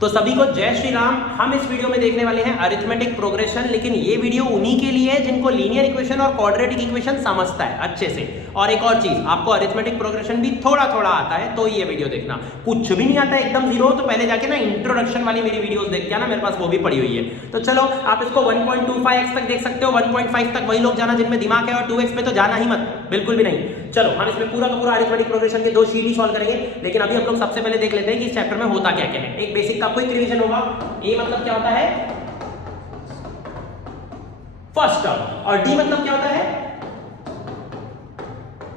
तो सभी को जय श्री राम। हम इस वीडियो में देखने वाले हैं अरिथमेटिक प्रोग्रेशन, लेकिन ये वीडियो उन्हीं के लिए है जिनको लीनियर इक्वेशन और क्वाड्रेटिक इक्वेशन समझता है अच्छे से। और एक और चीज, आपको अरिथमेटिक प्रोग्रेशन भी थोड़ा थोड़ा आता है तो ये वीडियो देखना। कुछ भी नहीं आता एकदम जीरो तो पहले जाके ना इंट्रोडक्शन वाली मेरी वीडियोस देख के आना, मेरे पास वो भी पड़ी हुई है। तो चलो आप इसको 1.25x तक देख सकते हो, 1.5 तक वही लोग जाना जिनमें दिमाग है, और 2x पे तो जाना ही मत, बिल्कुल भी नहीं। चलो हम इसमें पूरा का पूरा अरिथमेटिक प्रोग्रेशन के 2 शीट ही सॉल्व करेंगे, लेकिन अभी हम लोग सबसे पहले देख लेते हैं कि इस चैप्टर में होता क्या क्या है। एक बेसिक का क्विक रिवीजन होगा। ए मतलब क्या होता है? First term. और डी मतलब क्या होता है?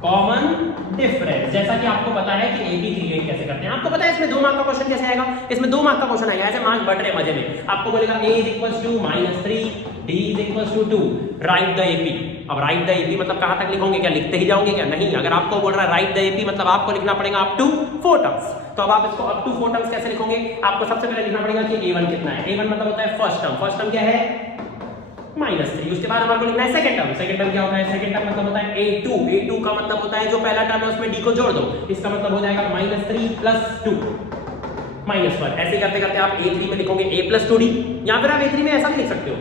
Common difference. जैसा कि आपको पता है कि एबी क्रिएट कैसे करते हैं, आपको पता है इसमें 2 मार्क का क्वेश्चन कैसे आएगा, इसमें 2 मार्क का क्वेश्चन आएगा, ऐसे मार्क्स बढ़ रहे मजे में। आपको बोलेगा a = -3, d = 2, right the AP. अब राइट द एपी मतलब कहां तक लिखोगे? क्या लिखते ही जाओगे क्या? नहीं, अगर आपको बोल रहा है राइट द एपी मतलब आपको लिखना पड़ेगा अप टू 4 टर्म्स। तो अब आप इसको अप टू 4 टर्म्स कैसे लिखोगे? आपको सबसे पहले लिखना पड़ेगा कि a1 कितना है। a1 मतलब होता है फर्स्ट टर्म, फर्स्ट टर्म क्या है? -3। उसके बाद हमारे को लिखना है सेकंड टर्म। सेकंड टर्म क्या होता है? सेकंड टर्म मतलब होता है a2। a2 का मतलब होता है जो पहला टर्म है उसमें d को जोड़ दो, इसका मतलब हो जाएगा -3 + 2 -1। ऐसे करते करते आप a3 में लिखोगे a + 2d, या फिर आप a3 में ऐसा भी लिख सकते हो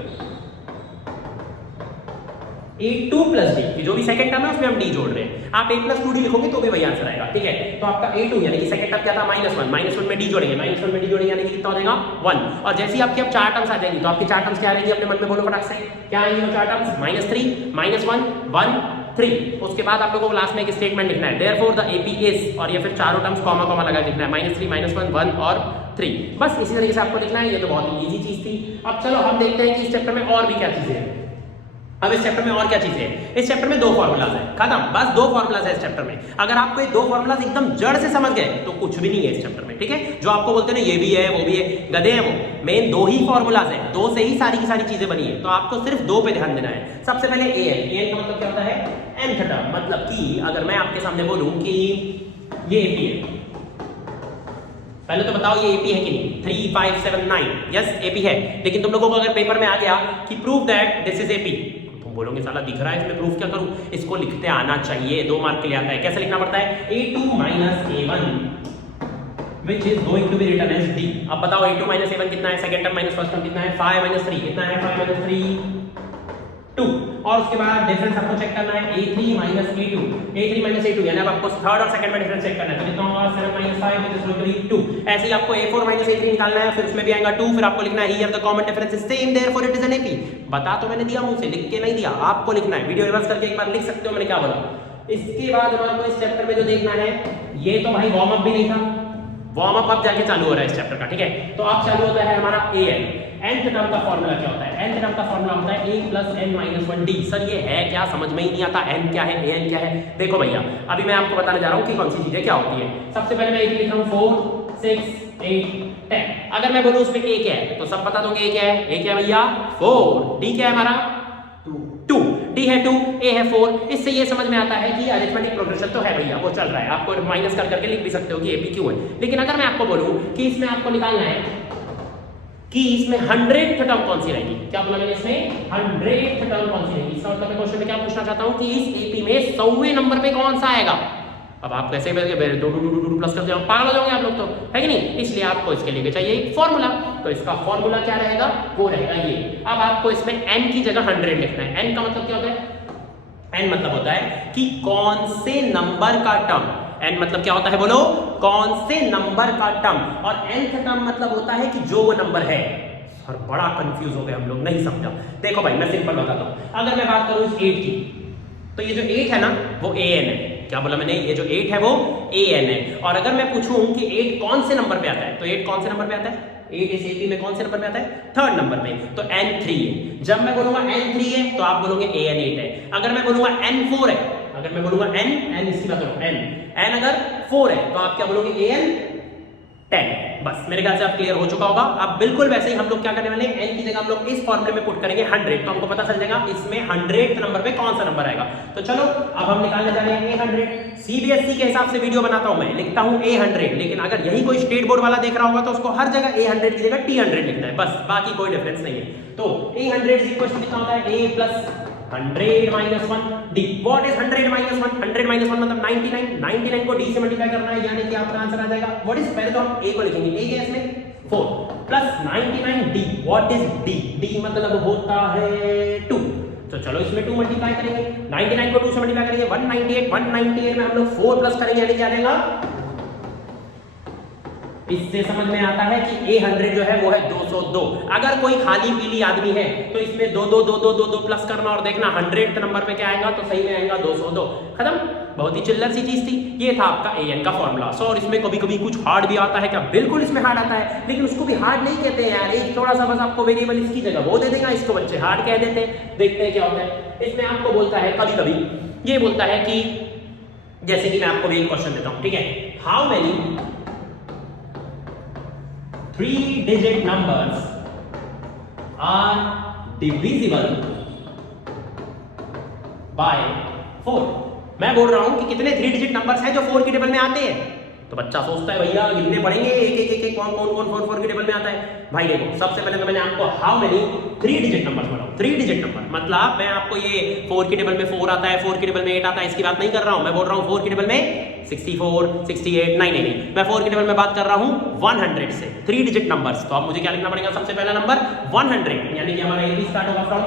a2 + d, कि जो भी सेकंड टर्म है उसमें हम d जोड़ रहे हैं। आप a + 2d लिखोगे तो भी वही आंसर आएगा, ठीक है। तो आपका a2 यानी कि सेकंड टर्म क्या था? -1, -1 में d जोड़ेंगे, -1 में d जोड़ेंगे यानी कि कितना हो जाएगा? 1। और जैसे ही आपकी अब 4 टर्म्स आ जाएंगी तो आपकी 4 टर्म्स क्या आएंगी? अपने मन में बोलो फटाक से, क्या आएंगी वो 4 टर्म्स? -3, -1, 1, 3। उसके बाद आप लोगों को लास्ट में एक स्टेटमेंट लिखना है, देयरफॉर द AP इज, और ये फिर चारों टर्म्स कॉमा कॉमा लगा लिखना है, -3, -1, 1 और 3। बस इसी तरीके से आपको लिखना है। ये तो बहुत ही इजी चीज थी। अब चलो हम देखते हैं कि इस चैप्टर में और भी क्या चीजें हैं। अब इस चैप्टर में और क्या चीजें हैं? इस चैप्टर में 2 फार्मूलाज हैं, खत्म, बस 2 फार्मूलाज है इस चैप्टर में। अगर आपको ये 2 फार्मूलाज एकदम जड़ से समझ गए तो कुछ भी नहीं है इस चैप्टर में, ठीक है। जो आपको बोलते हैं ना ये भी है वो भी है, गधे हैं वो। मेन 2 ही फार्मूलाज हैं, 2 से ही सारी की सारी चीजें बनी है, तो आपको सिर्फ 2 पे ध्यान देना है। सबसे पहले an का मतलब क्या होता है? nth term. मतलब कि अगर मैं आपके सामने बोलूं कि ये AP है, पहले तो बताओ ये AP है कि नहीं? 3, 5, 7, 9, यस AP है। लेकिन तुम लोगों को अगर पेपर में आ गया कि prove that this is AP, तुम बोलोगे साला दिख रहा है इसमें, प्रूफ क्या करूं? इसको लिखते आना चाहिए, 2 मार्क के लिए आता है। कैसे लिखना पड़ता है? a2 - a1 which is going to be written as d। अब बताओ a2 - a1 कितना है? Second term minus first term कितना है? 5 - 3 कितना है? 5 - 3 2। और उसके बाद डिफरेंस आपको चेक करना है a3 - a2, a3 - a2 यानी अब आपको थर्ड और सेकंड में डिफरेंस चेक करना है। तो कितना होगा? 7 - 5 which is going to be 2। ऐसे ही आपको a4 - a3 निकालना है, फिर उसमें भी आएगा 2, फिर आपको लिखना है here the common difference is same therefore it is an AP। बता तो मैंने दिया, मुंह से लिख के नहीं दिया, आपको लिखना है। वीडियो रिवर्स करके एक बार लिख सकते हो मैंने क्या बोला। इसके बाद हमारे को इस चैप्टर में जो देखना है, ये तो भाई वार्म अप भी नहीं था, वार्म अप अब जाके चालू हो रहा है इस चैप्टर का, ठीक है। तो अब चालू होता है हमारा an। nth टर्म का फार्मूला क्या होता है? nth टर्म का फार्मूला होता है a + n - 1d। सर ये है क्या? समझ में ही नहीं आता, n क्या है, an क्या है? देखो भैया अभी मैं आपको बताने जा रहा हूं कि कौन सी चीजें क्या होती है। सबसे पहले मैं एक लिख रहा हूं 4, 6, 8, 10। अगर मैं बोलूं उसमें a क्या है तो सब बता दोगे a क्या है? a क्या है भैया? 4। d क्या है हमारा? 2। d है 2, a है 4। इससे ये समझ में आता है कि अरिथमेटिक प्रोग्रेशन तो है भैया, वो चल रहा है। आपको माइनस कर करके लिख भी सकते हो कि AP क्यों है। लेकिन अगर मैं आपको बोलूं कि इसमें आपको निकालना है कि इसमें 100th टर्म कौन सी रहेगी, क्या बोला मैंने? इसमें 100th टर्म कौन सी रहेगी। इसका मतलब मैं क्वेश्चन में क्या पूछना चाहता हूं कि इस AP में 100वें नंबर पे कौन सा आएगा। अब आप कैसे 2 प्लस कर जाओ, पागल हो जाओगे आप लोग तो, है कि नहीं। इसलिए आपको इसके लिए चाहिए एक फॉर्मूला। तो इसका फॉर्मूला क्या रहेगा? वो रहेगा ये। अब आपको इसमें n की जगह 100 लिखना है। n का मतलब क्या होता है? n मतलब होता है कि कौन से नंबर का टर्म। n मतलब क्या होता है बोलो? कौन से नंबर का टर्म। और nth टर्म मतलब होता है कि जो वो नंबर है। और बड़ा कंफ्यूज हो गए हम लोग, नहीं समझा। देखो भाई मैं सिंपल बताता हूं। अगर मैं बात करूं इस 8 की, तो ये जो 8 है ना वो an है। क्या बोला मैंने? ये जो 8 है वो an है। और अगर मैं पूछूं कि 8 कौन से नंबर पे आता है, तो 8 कौन से नंबर पे आता है? 8 इस AP में कौन से नंबर पे आता है? 3rd नंबर पे, तो n3 है। जब मैं बोलूंगा n3 है तो आप बोलोगे an8 है। अगर मैं बोलूंगा n4 है, अगर मैं बोलूंगा n इसकी बात करो n अगर 4 है तो आप क्या बोलोगे? an10। बस मेरे ख्याल से आप क्लियर हो चुका होगा। अब बिल्कुल वैसे ही हम लोग क्या करने वाले हैं, n की जगह हम लोग इस फॉर्मूले में पुट करेंगे 100, तो हमको पता चल जाएगा इसमें 100th नंबर पे कौन सा नंबर आएगा। तो चलो अब हम निकालने जा रहे हैं a100। CBSE के हिसाब से वीडियो बनाता हूं मैं, लिखता हूं a100, लेकिन अगर यही कोई स्टेट बोर्ड वाला देख रहा होगा तो उसको हर जगह a100 की जगह t100 लिखना है, बस बाकी कोई डिफरेंस नहीं है। तो a100 कितना होता है? a + 100 - 1 d। What is 100 - 1? 100 - 1 मतलब 99। 99 को d से मल्टीप्लाई करना है, यानी कि आपका आंसर आ जाएगा व्हाट इज, पहले तो हम a को लिखेंगे, a क्या है इसमें? 4। Plus 99d। What is d? d मतलब होता है 2। तो चलो इसमें 2 मल्टीप्लाई करेंगे, 99 को 2 से मल्टीप्लाई करेंगे 198, 198 में हम लोग 4 प्लस करेंगे यानी क्या देगा। इससे समझ में आता है कि A100 जो है वो है 202। अगर कोई खाली पीली आदमी है तो इसमें 2 2 2 2 2 2 प्लस करना और देखना 100 नंबर पे क्या आएगा, तो सही में आएगा 202। खत्म। बहुत ही चिल्लर सी चीज थी। ये था आपका AN का फॉर्मूला। और इसमें कभी कभी कुछ हार्ड भी आता है क्या? बिल्कुल इसमें हार्ड आता है, लेकिन उसको भी हार्ड नहीं कहते हैं यार। एक थोड़ा सा बस आपको वेरिएबल इसकी जगह वो दे देगा, इसको बच्चे हार्ड कह देते हैं। देखते हैं क्या होता है। इसमें आपको बोलता है कभी कभी ये बोलता है कि जैसे कि मैं आपको एक क्वेश्चन देता हूं, ठीक है। How many 3-digit numbers are divisible by 4। मैं बोल रहा हूं कि कितने 3 डिजिट नंबर्स हैं जो 4 की टेबल में आते हैं। तो बच्चा सोचता है भैया गिनने पड़ेंगे एक एक कौन कौन कौन 4 की टेबल में आता है। भाई देखो, सबसे पहले तो मैंने आपको हाउ मेनी 3 डिजिट नंबर्स बोला। 3 डिजिट नंबर मतलब मैं आपको ये 4 की टेबल में 4 आता है, 4 की टेबल में 8 आता है, इसकी बात नहीं कर रहा हूं। मैं बोल रहा हूं 4 की टेबल में 64, 68, नहीं, मैं 4 की टेबल में बात कर रहा हूं 100 से। 3 डिजिट नंबर्स। तो अब मुझे क्या लिखना पड़ेगा? सबसे पहला नंबर 100, यानी कि हमारा ये स्टार्ट होगा फ्रॉम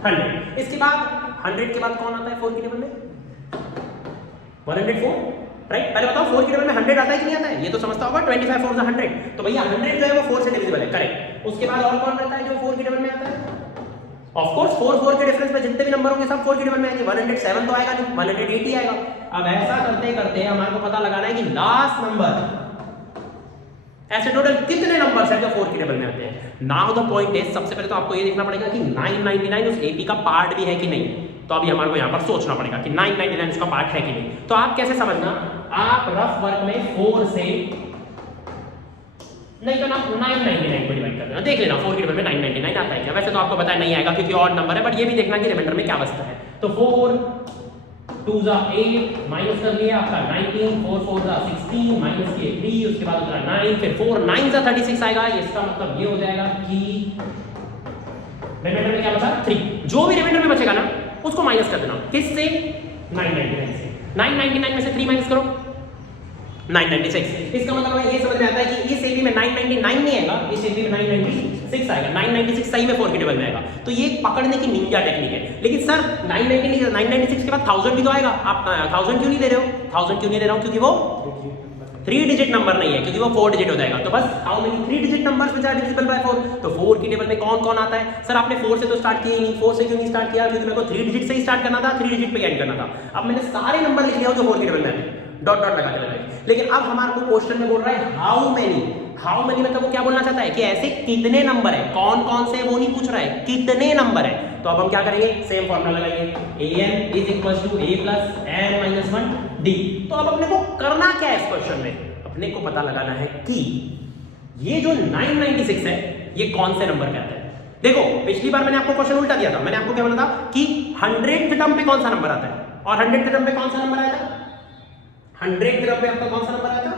100। इसके बाद 100 के बाद कौन आता है 4 की टेबल में? 104, राइट। पहले बताओ 4 की टेबल में 100 आता है कि नहीं आता है? ये तो समझता होगा 25 4 100। तो भैया 100 जो है वो 4 से डिविजिबल है, करेक्ट। उसके बाद और कौन रहता है जो 4 की टेबल में आता है? ऑफ कोर्स 4 के डिफरेंस में जितने भी नंबर होंगे सब 4 की टेबल में आएंगे। 107 तो आएगा नहीं, 108 ही आएगा। अब ऐसा करते करते हमारे को पता लगाना है कि लास्ट नंबर, ऐसे टोटल कितने नंबर्स हैं जो 4 की टेबल में आते हैं। नाउ द पॉइंट इज, सबसे पहले तो आपको ये देखना पड़ेगा कि 999 उस 80 का पार्ट भी है कि नहीं। तो अभी हमारे को यहाँ पर सोचना पड़ेगा कि 999 उसका पार्ट है कि नहीं। तो आप कैसे समझना, आप रफ वर्क में 4 से नहीं तो ना 999 को डिवाइड कर देना, देख लेना 4 की टेबल में 999 आता है क्या। वैसे तो आपको पता है नहीं आएगा क्योंकि ऑड नंबर है, बट ये भी देखना कि रिमाइंडर में क्या बचता है। तो 4 2 8 माइनस कर लिया आपका 19, 4 4 16 माइनस के 3, उसके बाद उधर 9, फिर 4 9 36 आएगा। इसका मतलब ये हो जाएगा कि रिमाइंडर में क्या बचा? 3। जो भी रिमाइंडर में बचेगा ना उसको माइनस कर देना। किससे? 999 से। 999 में से 3 माइनस करो 996। इसका मतलब ये समझ में आता है कि इस एबी में 999 नहीं आएगा, इस एबी में 996 आएगा। 996 सही में 4 की टेबल में आएगा। तो ये पकड़ने की निंजा टेक्निक है। लेकिन सर 996 के बाद 1000 भी तो आएगा, आप 1000 क्यों नहीं ले रहे हो? 1000 क्यों नहीं ले रहा हूं? क्योंकि वो 3 डिजिट नंबर नहीं है, क्योंकि वो 4 डिजिट हो जाएगा। तो बस how many 3 digit numbers which are divisible by 4। तो 4 की टेबल में कौन कौन आता है? सर आपने 4 से तो स्टार्ट किया ही नहीं। 4 से क्यों नहीं स्टार्ट किया? क्योंकि मेरे को 3 डिजिट से ही स्टार्ट करना था, 3 डिजिट पे एंड करना था। अब मैंने सारे नंबर लिख लिया जो 4 की टेबल में आते हैं, डॉट डॉट लगा के लगाए। लेकिन अब हमारे को क्वेश्चन में बोल रहा है हाउ मेनी। हाउ मेनी मतलब वो क्या बोलना चाहता है कि ऐसे कितने नंबर है, कौन कौन से वो नहीं पूछ रहा है, कितने नंबर है। तो अब हम क्या करेंगे? सेम फॉर्मूला लगाएंगे, an is equal to a plus n minus 1 d। तो अब अपने को करना क्या है इस क्वेश्चन में? अपने को पता लगाना है कि ये जो 996 है ये कौन से नंबर पे आता है। देखो पिछली बार मैंने आपको क्वेश्चन उल्टा दिया था। मैंने आपको क्या बोला था कि 100th टर्म पे कौन सा नंबर आता है, और 100th टर्म पे कौन सा नंबर आया था? 100th टर्म पे आपका कौन सा नंबर आया था?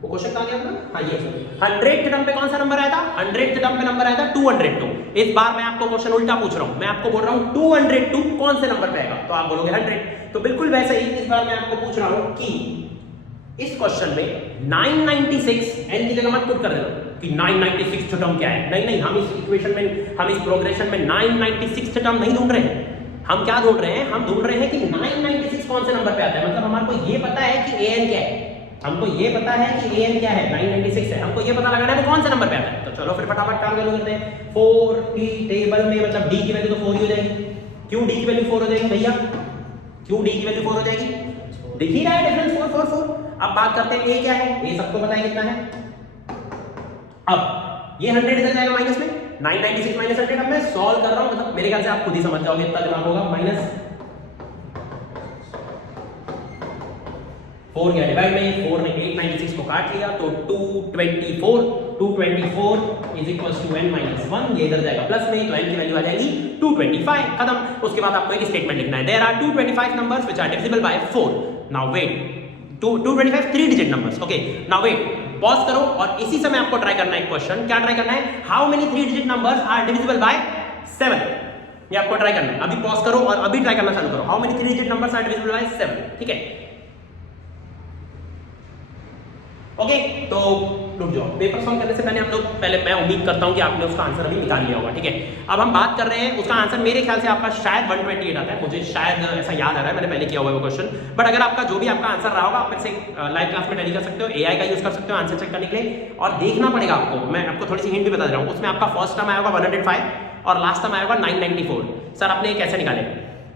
वो क्वेश्चन कहां गया अपना? हाँ ये 100th टर्म पे कौन सा नंबर आया था? 100th टर्म पे नंबर आया था 202। इस बार मैं आपको क्वेश्चन उल्टा पूछ रहा हूं। मैं आपको बोल रहा हूं 202 कौन से नंबर पे आएगा, तो आप बोलोगे 100। तो बिल्कुल वैसे ही इस बार मैं आपको पूछ रहा हूं कि इस क्वेश्चन में 996 n की जगह मत पुट कर देना कि 996 टर्म क्या है। नहीं, हम इस इक्वेशन में, हम इस प्रोग्रेशन में 996 टर्म नहीं ढूंढ रहे हैं। हम क्या ढूंढ रहे हैं? हम ढूंढ रहे हैं कि 996 कौन से नंबर पे आता है। मतलब हमारे को ये पता है कि an क्या है, हमको ये पता है कि an क्या है, 996 है। हमको ये पता लगाना है वो कौन से नंबर पे आता है। तो चलो फिर फटाफट काम चालू करते हैं। 4 की टेबल में मतलब d की वैल्यू तो 4 ही हो जाएगी। क्यों d की वैल्यू 4 हो जाएगी भैया? क्यों d की वैल्यू 4 हो जाएगी? दिख ही रहा है डिफरेंस 4 4 4। अब बात करते हैं a क्या है। a सबको पता है कितना है। अब ये 100 इधर जाएगा माइनस में, 996 माइनस 100। अब मैं सॉल्व कर रहा हूं, मतलब मेरे ख्याल से आप खुद ही समझ जाओगे, इतना दिमाग होगा। माइनस 4 गया डिवाइड में, 4 ने 896 को काट लिया तो 224 is equal to n minus 1। ये इधर जाएगा प्लस में, तो n की वैल्यू आ जाएगी 225। खत्म। उसके बाद आपको एक स्टेटमेंट लिखना है, there are 225 numbers which are divisible by 4। Now wait, 225 3 digit numbers. Okay now wait, pause करो और इसी समय आपको ट्राई करना है क्वेश्चन। क्या ट्राई करना है? How many 3 digit numbers are divisible by 7। ये आपको ट्राई करना है। अभी पॉज करो और अभी ट्राई करना चालू करो। How many 3 digit numbers are divisible by 7। ठीक है, ओके तो रुक जाओ, पेपर सॉल्व करने से पहले मैं उम्मीद करता हूँ कि आपने उसका आंसर अभी निकाल लिया होगा, ठीक है। अब हम बात कर रहे हैं उसका आंसर, मेरे ख्याल से आपका शायद 128 आता है, मुझे शायद ऐसा याद आ रहा है, मैंने पहले किया हुआ है वो क्वेश्चन। बट अगर आपका जो भी आपका आंसर रहा होगा, आप फिर से लाइव क्लास में टैली कर सकते हो, AI का यूज कर सकते हो आंसर चेक करने के लिए। और देखना पड़ेगा आपको, मैं आपको थोड़ी सी हिंट भी बता दे रहा हूँ, उसमें आपका फर्स्ट टर्म आएगा 105 और लास्ट टर्म आएगा 994। सर आपने कैसे निकाले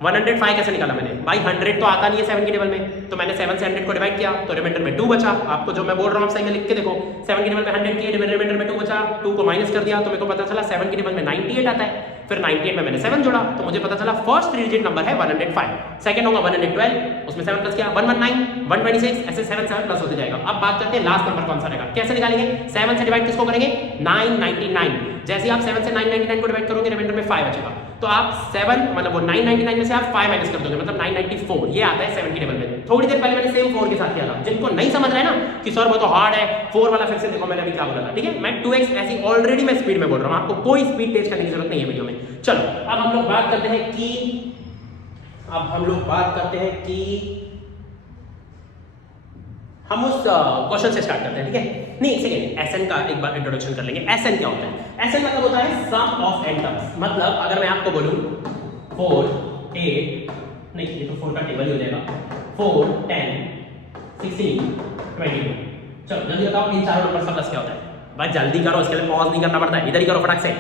105 कैसे निकाला मैंने? भाई 100 तो आता नहीं है 7 की टेबल में, तो मैंने 7 से 100 को डिवाइड किया तो रिमाइंडर में 2 बचा। आपको जो मैं बोल रहा हूँ सही में लिख के देखो, 7 की टेबल में 100 किए, रिमाइंडर में 2 बचा, 2 को माइनस कर दिया तो मेरे को पता चला 7 की टेबल में 98 आता है। फिर 98 में मैंने 7 जोड़ा तो मुझे पता चला फर्स्ट 3 डिजिट नंबर है 105, सेकंड होगा 112, उसमें 7 प्लस किया 119, 126, ऐसे 7 प्लस होते जाएगा। अब बात करते हैं लास्ट नंबर कौन सा रहेगा, कैसे निकालेंगे? 7 से डिवाइड किसको करेंगे? 999। जैसे आप 7 से 999 को डिवाइड करोगे रिमाइंडर में 5 बचेगा, तो आप 7 मतलब वो 999 में से आप 5 माइनस कर दोगे, मतलब 994 ये आता है 7 की टेबल में। थोड़ी देर पहले मैंने सेम 4 के साथ किया था, जिनको नहीं समझ रहा है ना कि सर वो तो हार्ड है 4 वाला, फिर से देखो मैंने अभी क्या बोला था, ठीक है। मैं 2x ऐसी ऑलरेडी मैं स्पीड में बोल रहा हूँ, आपको कोई स्पीड तेज करने की जरूरत नहीं है वीडियो में। चलो अब हम लोग बात करते हैं कि हम उस क्वेश्चन से स्टार्ट करते हैं, ठीक है। नहीं सेकंड, एसएन का एक बार इंट्रोडक्शन कर लेंगे। एसएन क्या होता है? एसएन मतलब होता है सम ऑफ एन टर्म्स। मतलब अगर मैं आपको बोलूं 4 8 नहीं, ये तो 4 का टेबल ही हो जाएगा, 4 10 16 22। चलो जल्दी बताओ इन चारों नंबर का प्लस क्या होता है? भाई जल्दी करो, इसके लिए पॉज नहीं करना पड़ता है, इधर ही करो फटाक से।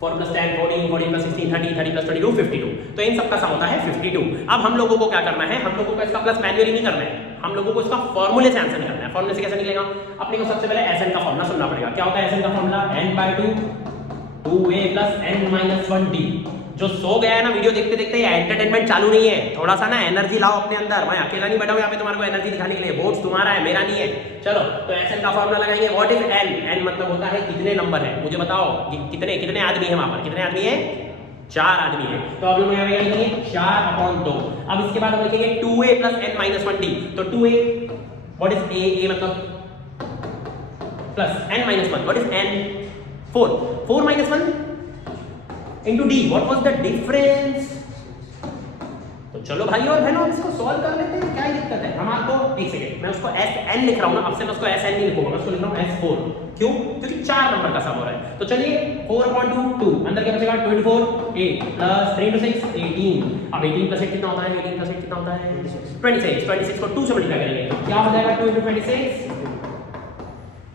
4 + 10 14, 14 + 16 30, 30 + 22 52। तो इन सबका सम होता है 52। अब हम लोगों को क्या करना है, हम लोगों को इसका प्लस मैन्युअली नहीं करना है, हम लोगों को इसका फॉर्मूले से आंसर निकालना है। फॉर्मूले से कैसे निकलेगा? अपने को सबसे पहले एसएन का फॉर्मूला सुनना पड़ेगा। क्या होता है एसएन का formula? n/2 2a + n - 1d। जो सो गया है ना वीडियो देखते देखते, ये एंटरटेनमेंट चालू नहीं है, थोड़ा सा ना एनर्जी लाओ अपने अंदर। मैं अकेला नहीं बैठा हूं यहाँ पे तुम्हारे को एनर्जी दिखाने के लिए, बोर्ड तुम्हारा है मेरा नहीं है। चलो तो एसएन का फॉर्मूला लगाएंगे। What is n? n मतलब होता है कितने नंबर है, मुझे बताओ कितने आदमी है वहां पर, कितने आदमी है? 4 आदमी है। तो अब लोग यहाँ पे लिखेंगे 4/2। अब इसके बाद हम लिखेंगे 2a + n - 1d। तो 2a व्हाट इज a मतलब plus n - 1 what is n? 4 4 - 1 into d, what was the difference? तो चलो भाई और बहनों इसको सॉल्व कर लेते हैं, क्या ही दिक्कत है। हम आपको एक सेकंड, मैं उसको Sn लिख रहा हूं ना, अब से मैं उसको Sn नहीं लिखूंगा, मैं उसको लिख रहा हूं S4। क्यों? क्योंकि 4 नंबर का सम हो रहा है। तो चलिए 4/2 अंदर क्या बचेगा? 24 8 + 3 × 6 18। अब 18 + 8 कितना होता है? 18 + 8 कितना होता है? 26। 26 को 2 से मल्टीप्लाई करेंगे, क्या हो जाएगा? 2 × 26।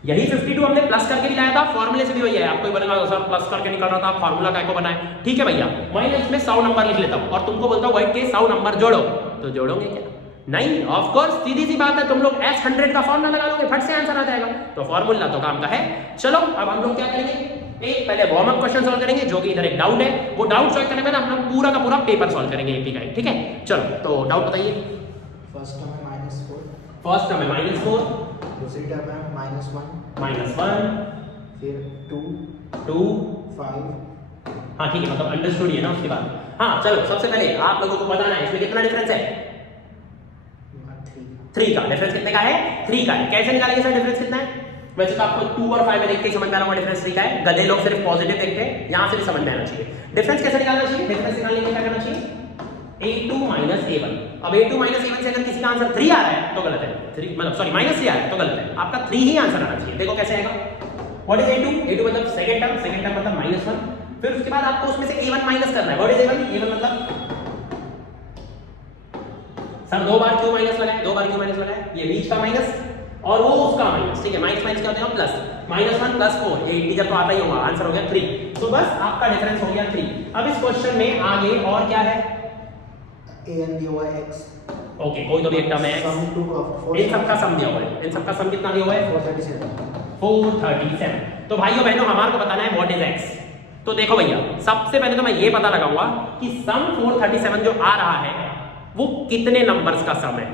यही 52 हमने प्लस करके भी लाया था, फॉर्मूले से भी वही है। आपको बोलेगा सर प्लस करके निकल रहा था, फार्मूला काय को बनाए? ठीक है भैया, मैं इसमें 100 नंबर लिख लेता हूं और तुमको बोलता हूं व्हाइट के 100 नंबर जोड़ो, तो जोड़ोगे क्या? नहीं, ऑफ कोर्स सीधी सी बात है, तुम लोग S100 का फॉर्मूला लगा लोगे, फट से आंसर आ जाएगा। तो फॉर्मूला तो काम का है। चलो अब हम लोग क्या करेंगे, एक पहले वार्म अप क्वेश्चन सॉल्व करेंगे, जो कि इधर एक डाउट है, वो डाउट सॉल्व करने में ना हम लोग पूरा का पूरा पेपर सॉल्व करेंगे एक एक, ठीक है। चलो तो डाउट बताइए। फर्स्ट टर्म है -4, फर्स्ट टर्म है -4, दूसरी टर्म है -1, -1, फिर 2 2 5। हाँ ठीक है, मतलब अंडरस्टूड है ना उसके बाद। हाँ चलो सबसे पहले आप लोगों को बताना है इसमें कितना डिफरेंस है? 3 का। डिफरेंस कितने का है? 3 का है। कैसे निकालेंगे सर डिफरेंस कितना है? वैसे तो आपको 2 और 5 में देख के समझ में आ रहा होगा डिफरेंस 3 का है, गधे लोग सिर्फ पॉजिटिव देखते हैं, यहाँ से भी समझ में आना चाहिए। डिफरेंस कैसे निकालना चाहिए? डिफरेंस निकालने के लिए क्या करना चाहिए? a2 - a1। अब a2 - a1 से अगर किसी का आंसर 3 आ रहा है तो गलत है, 3 मतलब सॉरी -3 आ रहा है तो गलत है, आपका 3 ही आंसर आना चाहिए। देखो कैसे आएगा। What is a2? a2 मतलब सेकंड टर्म मतलब -1। फिर उसके बाद आपको उसमें से a1 माइनस करना है। What is a1? a1 मतलब सर 2 बार क्यों माइनस लगाए? 2 बार क्यों माइनस लगाए? ये बीच का माइनस और वो उसका माइनस, ठीक है। माइनस माइनस क्या होता है? प्लस। -1 + 4, ये इंटीजर तो आता ही होगा, आंसर हो गया 3। तो बस आपका डिफरेंस हो गया 3। अब इस क्वेश्चन में आगे और क्या है? an दिया हुआ है x, ओके कोई तो भी एक टर्म है सम x, 2 इन सबका सम दिया हुआ है। इन सबका सम कितना दिया हुआ है? 437। 437। तो भाइयों बहनों हमारे को बताना है व्हाट इज x। तो देखो भैया, सबसे पहले तो मैं ये पता लगाऊंगा कि सम 437 जो आ रहा है वो कितने नंबर्स का सम है।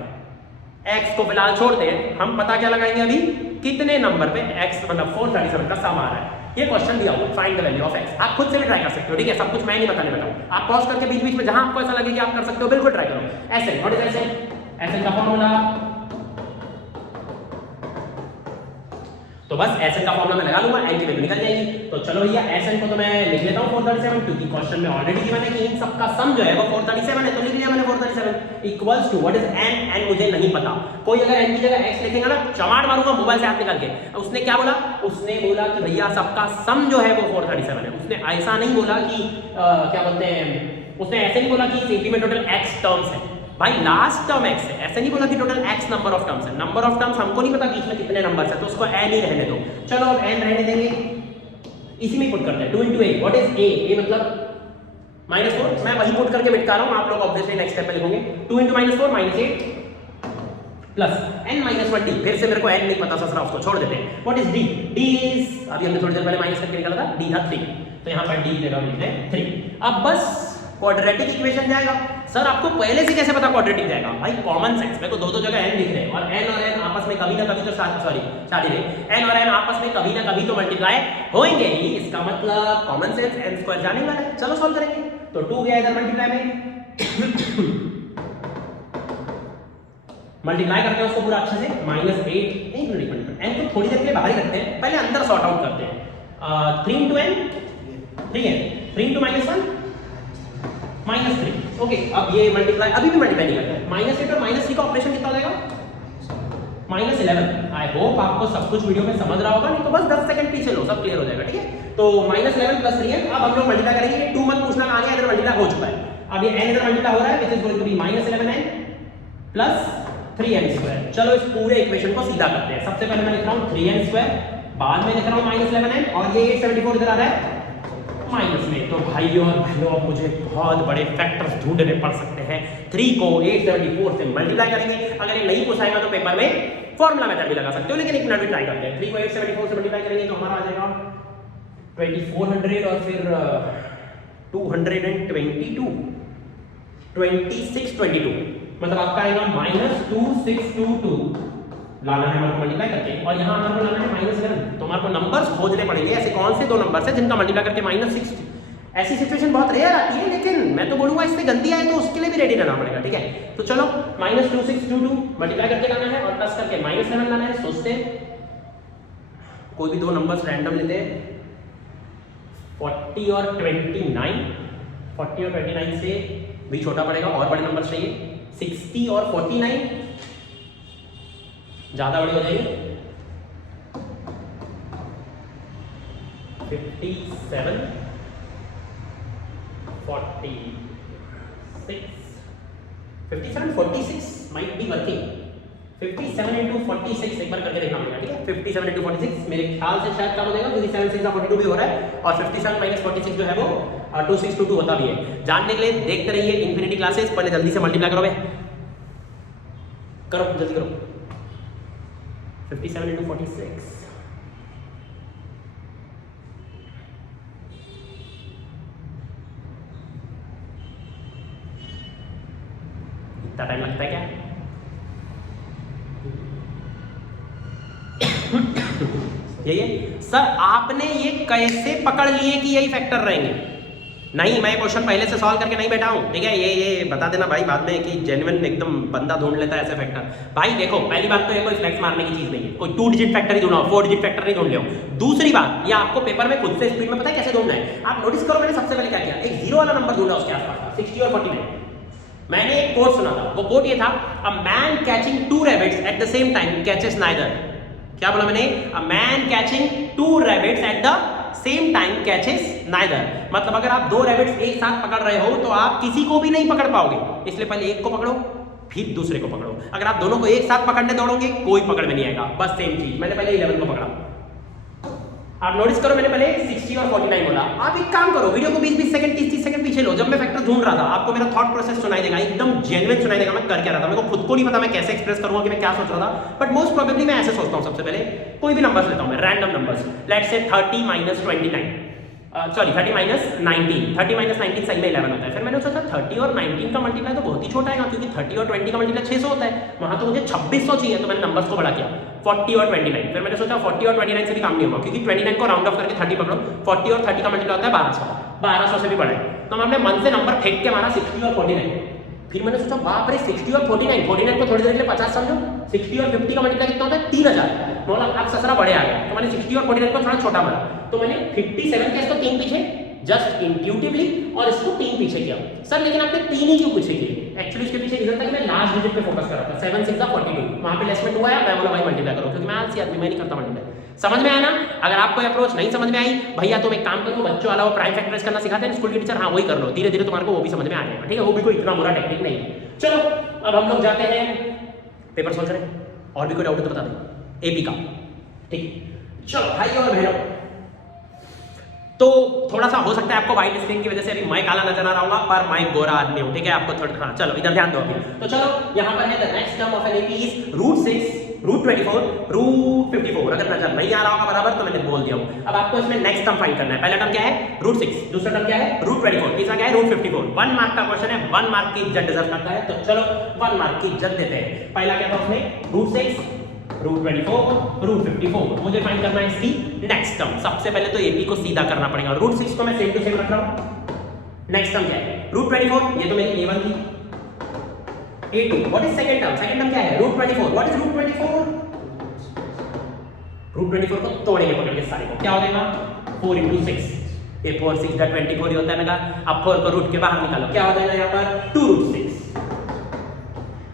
x को फिलहाल छोड़ते हैं, हम पता क्या लगाएंगे अभी? कितने नंबर पे x मतलब 437 का सम आ रहा है। ये क्वेश्चन दिया हुआ है, find the value of x। आप खुद से भी ट्राई कर सकते हो, ठीक है, सब कुछ मैं नहीं बताने लगा हूं। आप पॉज करके बीच बीच में जहां आपको ऐसा लगे कि आप कर सकते हो बिल्कुल ट्राई करो। ऐसे व्हाट इज ऐसे? ऐसे का फॉर्मूला, तो बस ऐसे का फॉर्मूला मैं लगा लूंगा, n की वैल्यू निकल जाएगी। तो तो चलो भैया SN को तो मैं लिख लेता हूँ 437, क्योंकि क्वेश्चन में ऑलरेडी गिवन है कि इन सबका सम जो है वो 437 है, तो लिख लिया मैंने 437 equals to what is n मुझे नहीं पता। कोई अगर n की जगह x लिखेगा ना, चमाड़ मारूंगा मोबाइल से हाथ निकाल के। उसने क्या बोला? उसने बोला कि भैया सबका सम जो है वो 437 है। उसने ऐसा नहीं बोला कि क्या बोलते हैं, उसने ऐसे नहीं बोला कि सीपी में टोटल x टर्म्स है। भाई लास्ट टर्म x है, ऐसे नहीं बोला कि total x number of terms है। नंबर ऑफ टर्म्स हमको नहीं पता बीच में कितने नंबर्स है, तो उसको n ही रहने दो। चलो अब n रहने देंगे, इसी में पुट करते हैं 2 into a what is a? a मतलब -4। मैं वही पुट करके मिटा रहा हूं, आप लोग ऑब्वियसली नेक्स्ट स्टेप में लिखोगे 2 into -4 -8 प्लस n -1 d। फिर से मेरे को n नहीं पता ससरा, उसको छोड़ देते हैं। What is d? d is अभी हमने थोड़ी देर पहले माइनस करके निकाला था, d था 3, तो यहां पर d की जगह लिखते हैं 3। अब बस क्वाड्रेटिक इक्वेशन जाएगा। सर आपको पहले से कैसे पता क्वाड्रेटिक जाएगा? भाई कॉमन सेंस, मेरे को दो जगह n लिख रहे हैं और n और n आपस में कभी ना कभी तो शादी नहीं, n और n आपस में कभी ना कभी तो मल्टीप्लाई होंगे ही। इसका मतलब कॉमन सेंस n स्क्वायर जाने वाला है। चलो सॉल्व करेंगे। तो 2 गया इधर मल्टीप्लाई में, मल्टीप्लाई करते हैं उसको पूरा अच्छे से -8। एक मिनट, n को थोड़ी देर के लिए बाहर ही रखते हैं, पहले अंदर सॉर्ट आउट करते हैं। 3 into n 3n, 3 into -1 -3। Okay, अब ये मल्टीप्लाई अभी भी मल्टीप्लाई नहीं करते हैं। -8 और -3 का ऑपरेशन कितना हो जाएगा? -11। आई होप आपको सब कुछ वीडियो में समझ रहा होगा, नहीं तो बस 10 सेकंड पीछे लो, सब क्लियर हो जाएगा। ठीक है, तो -11 प्लस 3n। अब हम लोग मल्टीप्लाई करेंगे, 2 मत पूछना कहां गया, इधर मल्टीप्लाई हो चुका है। अब ये n इधर मल्टीप्लाई हो रहा है, which is going to be -11n plus 3n square. चलो इस पूरे इक्वेशन को सीधा करते हैं। सबसे पहले मैं लिख रहा हूं 3n स्क्वायर, बाद में लिख रहा हूं -11n और ये 874 इधर आ रहा है माइनस में। तो भाइयों और बहनों अब मुझे बहुत बड़े फैक्टर्स ढूंढने पड़ सकते हैं। 3 को 874 से मल्टीप्लाई करेंगे। अगर ये नहीं पूछाएगा तो पेपर में फॉर्मूला मेथड भी लगा सकते हो, लेकिन एक मिनट भी ट्राई करते हैं। 3 को 874 से मल्टीप्लाई करेंगे तो हमारा आ जाएगा 2400 और फिर 222 2622, मतलब आपका आएगा -2622 लाना है हमारे को मल्टीप्लाई करके, और यहाँ हमारे को लाना है -11। तो हमारे को नंबर्स खोजने पड़ेंगे, ऐसे कौन से दो नंबर्स हैं जिनका मल्टीप्लाई करके -6। ऐसी सिचुएशन बहुत रेयर आती है, लेकिन मैं तो बोलूंगा इससे गलती आए तो उसके लिए भी रेडी रहना पड़ेगा। ठीक है, तो चलो -2622 मल्टीप्लाई करके लाना है और प्लस करके -7 लाना है। सोचते हैं कोई भी दो नंबर्स रैंडम लेते हैं, 40 और 29। 40 और 29 से भी छोटा पड़ेगा, और बड़े नंबर चाहिए। 60 और 49 ज्यादा बड़ी हो जाएगी। 57 46 might be working। 57 into 46 एक बार करके देखना पड़ेगा। ठीक है, 57 into 46 मेरे ख्याल से शायद कम हो जाएगा, क्योंकि 7 6 42 भी हो रहा है, और 57 minus 46 जो है वो 2622 होता भी है। जानने के लिए देखते रहिए इन्फिनिटी क्लासेस। पहले जल्दी से मल्टीप्लाई करो, करो जल्दी करो। 57 into 46 इतना टाइम लगता है क्या? यही है सर, आपने ये कैसे पकड़ लिए कि यही फैक्टर रहेंगे? नहीं, मैं क्वेश्चन पहले से सॉल्व करके नहीं बैठा हूं। ठीक है, ये बता देना भाई बाद में कि जेन्युइन एकदम बंदा ढूंढ लेता है ऐसे फैक्टर। भाई देखो, पहली बात तो ये कोई फ्लेक्स मारने की चीज नहीं है, कोई 2 डिजिट फैक्टर ही ढूंढा हो, 4 डिजिट फैक्टर नहीं ढूंढ लिया। दूसरी बात, ये आपको पेपर में खुद से स्पीड में पता है कैसे ढूंढना है। आप नोटिस करो, मैंने सबसे पहले क्या किया, एक जीरो वाला नंबर ढूंढा उसके आसपास 60 और 49। मैंने एक कोट सुना था, वो कोट ये था, a man catching 2 rabbits at the same time catches neither. क्या बोला मैंने? A man catching 2 rabbits at the same time catches neither. मतलब अगर आप 2 रैबिट्स एक साथ पकड़ रहे हो तो आप किसी को भी नहीं पकड़ पाओगे, इसलिए पहले एक को पकड़ो फिर दूसरे को पकड़ो। अगर आप दोनों को एक साथ पकड़ने दौड़ोगे कोई पकड़ में नहीं आएगा। बस सेम चीज, मैंने पहले 11 को पकड़ा। आप नोटिस करो, मैंने पहले 60 और 49 बोला। आप एक काम करो, वीडियो को 20-20 सेकंड 30-30 सेकंड पीछे लो। जब मैं फैक्टर ढूंढ रहा था आपको मेरा थॉट प्रोसेस सुनाई देगा, एकदम जेन्युइन सुनाई देगा मैं कर क्या रहा था। मेरे को खुद को नहीं पता मैं कैसे एक्सप्रेस करूंगा कि मैं क्या सोच रहा था, बट मोस्ट प्रोबेबली मैं ऐसे सोचता हूं। सबसे पहले कोई भी नंबर्स लेता हूं मैं, random numbers, let's say 30 minus 29, sorry 30 minus 19, 30 minus 19 सही में 11 होता है। फिर मैंने सोचा 30 और 19 का मल्टीप्लाई तो बहुत ही छोटा है ना, क्योंकि 30 और 20 का मल्टीप्लाई 600 होता है, वहां तो मुझे 2600 चाहिए। तो मैंने नंबर्स को बड़ा किया, 40 और 29। फिर मैंने सोचा 40 और 29 से भी काम नहीं होगा, क्योंकि 29 को राउंड ऑफ करके 30 पकड़ो, 40 और 30 का मल्टीप्लाई होता है 1200, 1200 से भी बड़ा है। तो मैं अपने मन से नंबर फेंक के मारा 60 और 49। फिर मैंने सोचा बाप रे 60 और 49 को थोड़ी देर के लिए 50 समझो, 60 और 50 का मल्टीप्लाई कितना होता है 3000, मतलब आप ससरा बड़े आ गए, तो मैंने 60 और 49 को थोड़ा छोटा माना, तो मैंने 57 के इसको 3 पीछे जस्ट इंट्यूटिवली और इसको 3 पीछे किया। सर लेकिन आपने 3 ही क्यों पूछे किए? एक्चुअली इसके पीछे रीजन था कि मैं लास्ट डिजिट पे फोकस कर रहा था, 7 6 42, वहां पे लेस में 2 आया, मैं बोला भाई मल्टीप्लाई करो, क्योंकि मैं आलसी आदमी, मैं नहीं करता मल्टीप्लाई। समझ में आया ना? अगर आपको अप्रोच नहीं समझ में आई भैया तुम एक काम करो, बच्चों वाला वो प्राइम फैक्टराइज करना सिखाते हैं स्कूल के टीचर, हाँ वही कर लो, धीरे धीरे तुम्हारे को वो भी समझ में आ जाएगा, ठीक है? वो भी कोई इतना बुरा टेक्निक नहीं है। चलो अब हम लोग जाते हैं पेपर सोल्व करें, और भी कोई डाउट है तो बता दें एपी का, ठीक है? चलो भाई और बहनों, तो थोड़ा सा हो सकता है आपको व्हाइट स्क्रीन की वजह से अभी मैं काला नजर आ रहा होगा, पर मैं गोरा आदमी हूं, ठीक है? आपको थोड़ा, हाँ चलो इधर ध्यान दो अभी। तो चलो यहाँ पर है the next term of an AP is √6, √24, √54। अगर नजर नहीं आ रहा होगा बराबर तो मैंने बोल दिया हूं। अब आपको इसमें नेक्स्ट टर्म फाइंड करना है। पहला टर्म क्या है? √6, दूसरा टर्म क्या है? √24, तीसरा क्या है? √54। 1 मार्क का क्वेश्चन है, 1 मार्क की इज्जत डिजर्व करता है, तो चलो 1 मार्क की इज्जत देते हैं। पहला क्या था उसमें? √6, √24, √54। मुझे फाइंड करना है इसकी नेक्स्ट टर्म। सबसे पहले तो एपी को सीधा करना पड़ेगा। √6 को मैं सेम टू सेम रख रहा हूं। नेक्स्ट टर्म क्या है? √24, ये तो मेरी a1 थी। a2, what is second term? Second term क्या है? √24, व्हाट इज √24? √24 को तोड़ेंगे पकड़ के सारे को, क्या हो जाएगा? 4 × 6, ये 4 6 का 24 ही होता है ना। अब 4 को रूट के बाहर निकालो, क्या हो जाएगा यहाँ पर? 2√6।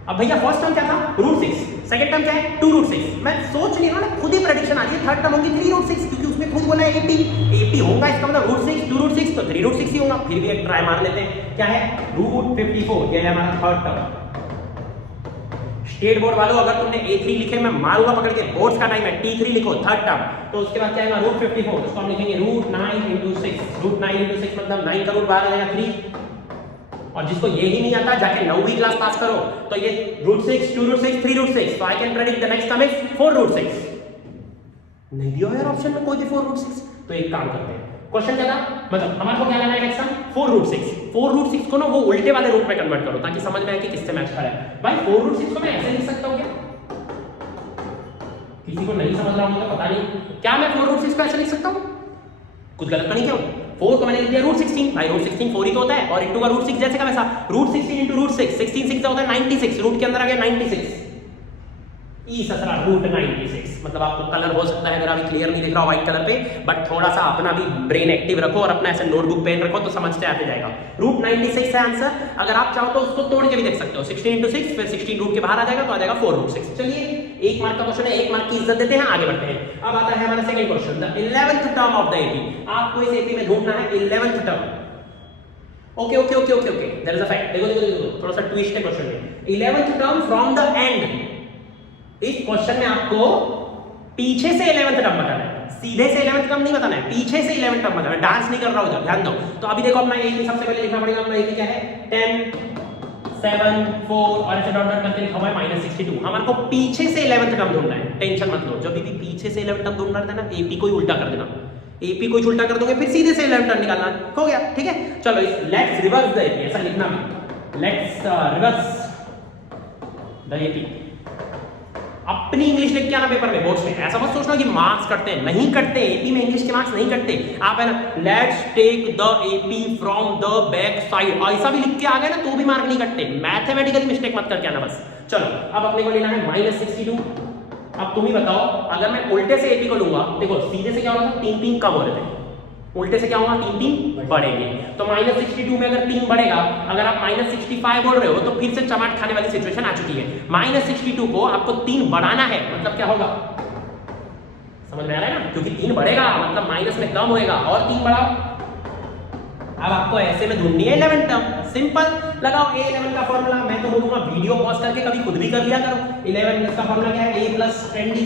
अब भैया फर्स्ट टर्म क्या था? √6, सेकंड टर्म क्या है? 2√6। मैं सोच नहीं रहा ना, खुद ही प्रेडिक्शन आ रही है, थर्ड टर्म होगी 3√6, क्योंकि उसमें खुद बोला है एपी होगा, इसका मतलब √6, 2√6 तो 3√6 ही होगा। फिर भी एक ट्राई मार लेते हैं, क्या है? √54, ये है हमारा थर्ड टर्म। स्टेट बोर्ड वालों अगर तुमने A3 लिखे, मैं मारूंगा पकड़ के, बोर्ड्स का टाइम है, T3 लिखो थर्ड टर्म, तो उसके बाद क्या आएगा? √54, उसको हम लिखेंगे √9 × 6, √9 × 6 मतलब 9 का रूट बाहर आ जाएगा 3। और जिसको ये ही नहीं आता जाके 9वीं क्लास पास करो, तो ये √6, 2√6, 3√6, तो I can predict the next term is 4√6। नहीं दिया यार ऑप्शन में कोई भी 4√6, तो एक काम करते हैं, क्वेश्चन क्या था? मतलब हमारे को क्या लेना है नेक्स्ट टर्म? 4√6। 4√6 को ना वो उल्टे वाले रूट में कन्वर्ट करो, ताकि समझ में आए कि किससे मैच कर रहा है। भाई 4√6 को मैं ऐसे लिख सकता हूं क्या? किसी को नहीं समझ रहा होगा तो पता नहीं, क्या मैं 4√6 को ऐसे लिख सकता हूं? कुछ गलत तो नहीं किया? 4 को मैंने लिख दिया √16, भाई √16 4 ही तो होता है, और इनटू का √6 जैसे का वैसा, √16 × √6, 16 6 होता है 96, रूट के अंदर आ गया 96, ई ससरा √96। मतलब आपको कलर हो सकता है मेरा अभी क्लियर नहीं दिख रहा व्हाइट कलर पे, बट थोड़ा सा अपना भी ब्रेन एक्टिव रखो और अपना ऐसे नोटबुक पेन रखो तो समझते आते जाएगा। √96 है आंसर। अगर आप चाहो तो उसको तोड़ के भी देख सकते हो, 16 × 6, फिर 16 रूट के बाहर आ जाएगा तो आ जाएगा 4√6। चलिए 1 मार्क का क्वेश्चन है, 1 मार्क की इज्जत देते हैं, आगे बढ़ते हैं। अब आता है हमारा second question, the 11th term of the AP. आपको इस एपी में ढूंढना है 11th term. Okay okay okay okay okay, there is a fact. देखो देखो देखो, थोड़ा सा ट्विस्ट है क्वेश्चन में। 11th term from the end. इस क्वेश्चन में आपको पीछे से 11th टर्म बताना है, सीधे से 11th टर्म नहीं बताना है, पीछे से 11th टर्म बताना है। डांस नहीं कर रहा हूं, ध्यान दो। तो अभी देखो अपना एपी सबसे पहले लिखना पड़ेगा, अपना एपी क्या है? 10 7 4 और ऐसे डॉट डॉट करके लिखा हुआ है -62। हमारे को पीछे से 11th टर्म ढूंढना है, टेंशन मत लो। जब भी पीछे से 11th टर्म ढूंढना रहता है ना, एपी को ही उल्टा कर देना, एपी को ही उल्टा कर दोगे, फिर सीधे से 11th टर्म निकालना, हो गया, ठीक है? चलो लेट्स रिवर्स द एपी, ऐसा लिखना भी, लेट्स रिवर्स द एपी। अपनी इंग्लिश लिख के आना पेपर में, बोर्ड्स में। ऐसा मत सोचना कि मार्क्स कटते हैं, नहीं कटते। एपी में इंग्लिश के मार्क्स नहीं कटते। आप है ना, let's take the AP from the back side, ऐसा भी लिख के आ गए ना तो भी मार्क नहीं कटते। मैथमेटिकली मिस्टेक मत करके आना बस। चलो अब अपने को लेना है -62। अब तुम ही बताओ, अगर मैं उल्टे से एपी को लूंगा, देखो सीधे से क्या होगा? 3 3 कम हो रहे थे, उल्टे से क्या होगा? 3 3 बढ़ेंगे। तो -62 में अगर 3 बढ़ेगा, अगर आप -65 बोल रहे हो तो फिर से चमाट खाने वाली सिचुएशन आ चुकी है। -62 को आपको 3 बढ़ाना है, मतलब क्या होगा? समझ में आ रहा है ना? क्योंकि 3 बढ़ेगा मतलब माइनस में कम होएगा, और 3 बढ़ाओ। अब आपको ऐसे में ढूंढनी है 11th टर्म, सिंपल। लगाओ A11 का फॉर्मूला, मैं तो बोलूंगा वीडियो पॉज करके कभी खुद भी कर लिया करो। 11 इसका फॉर्मूला क्या है? A + 10D।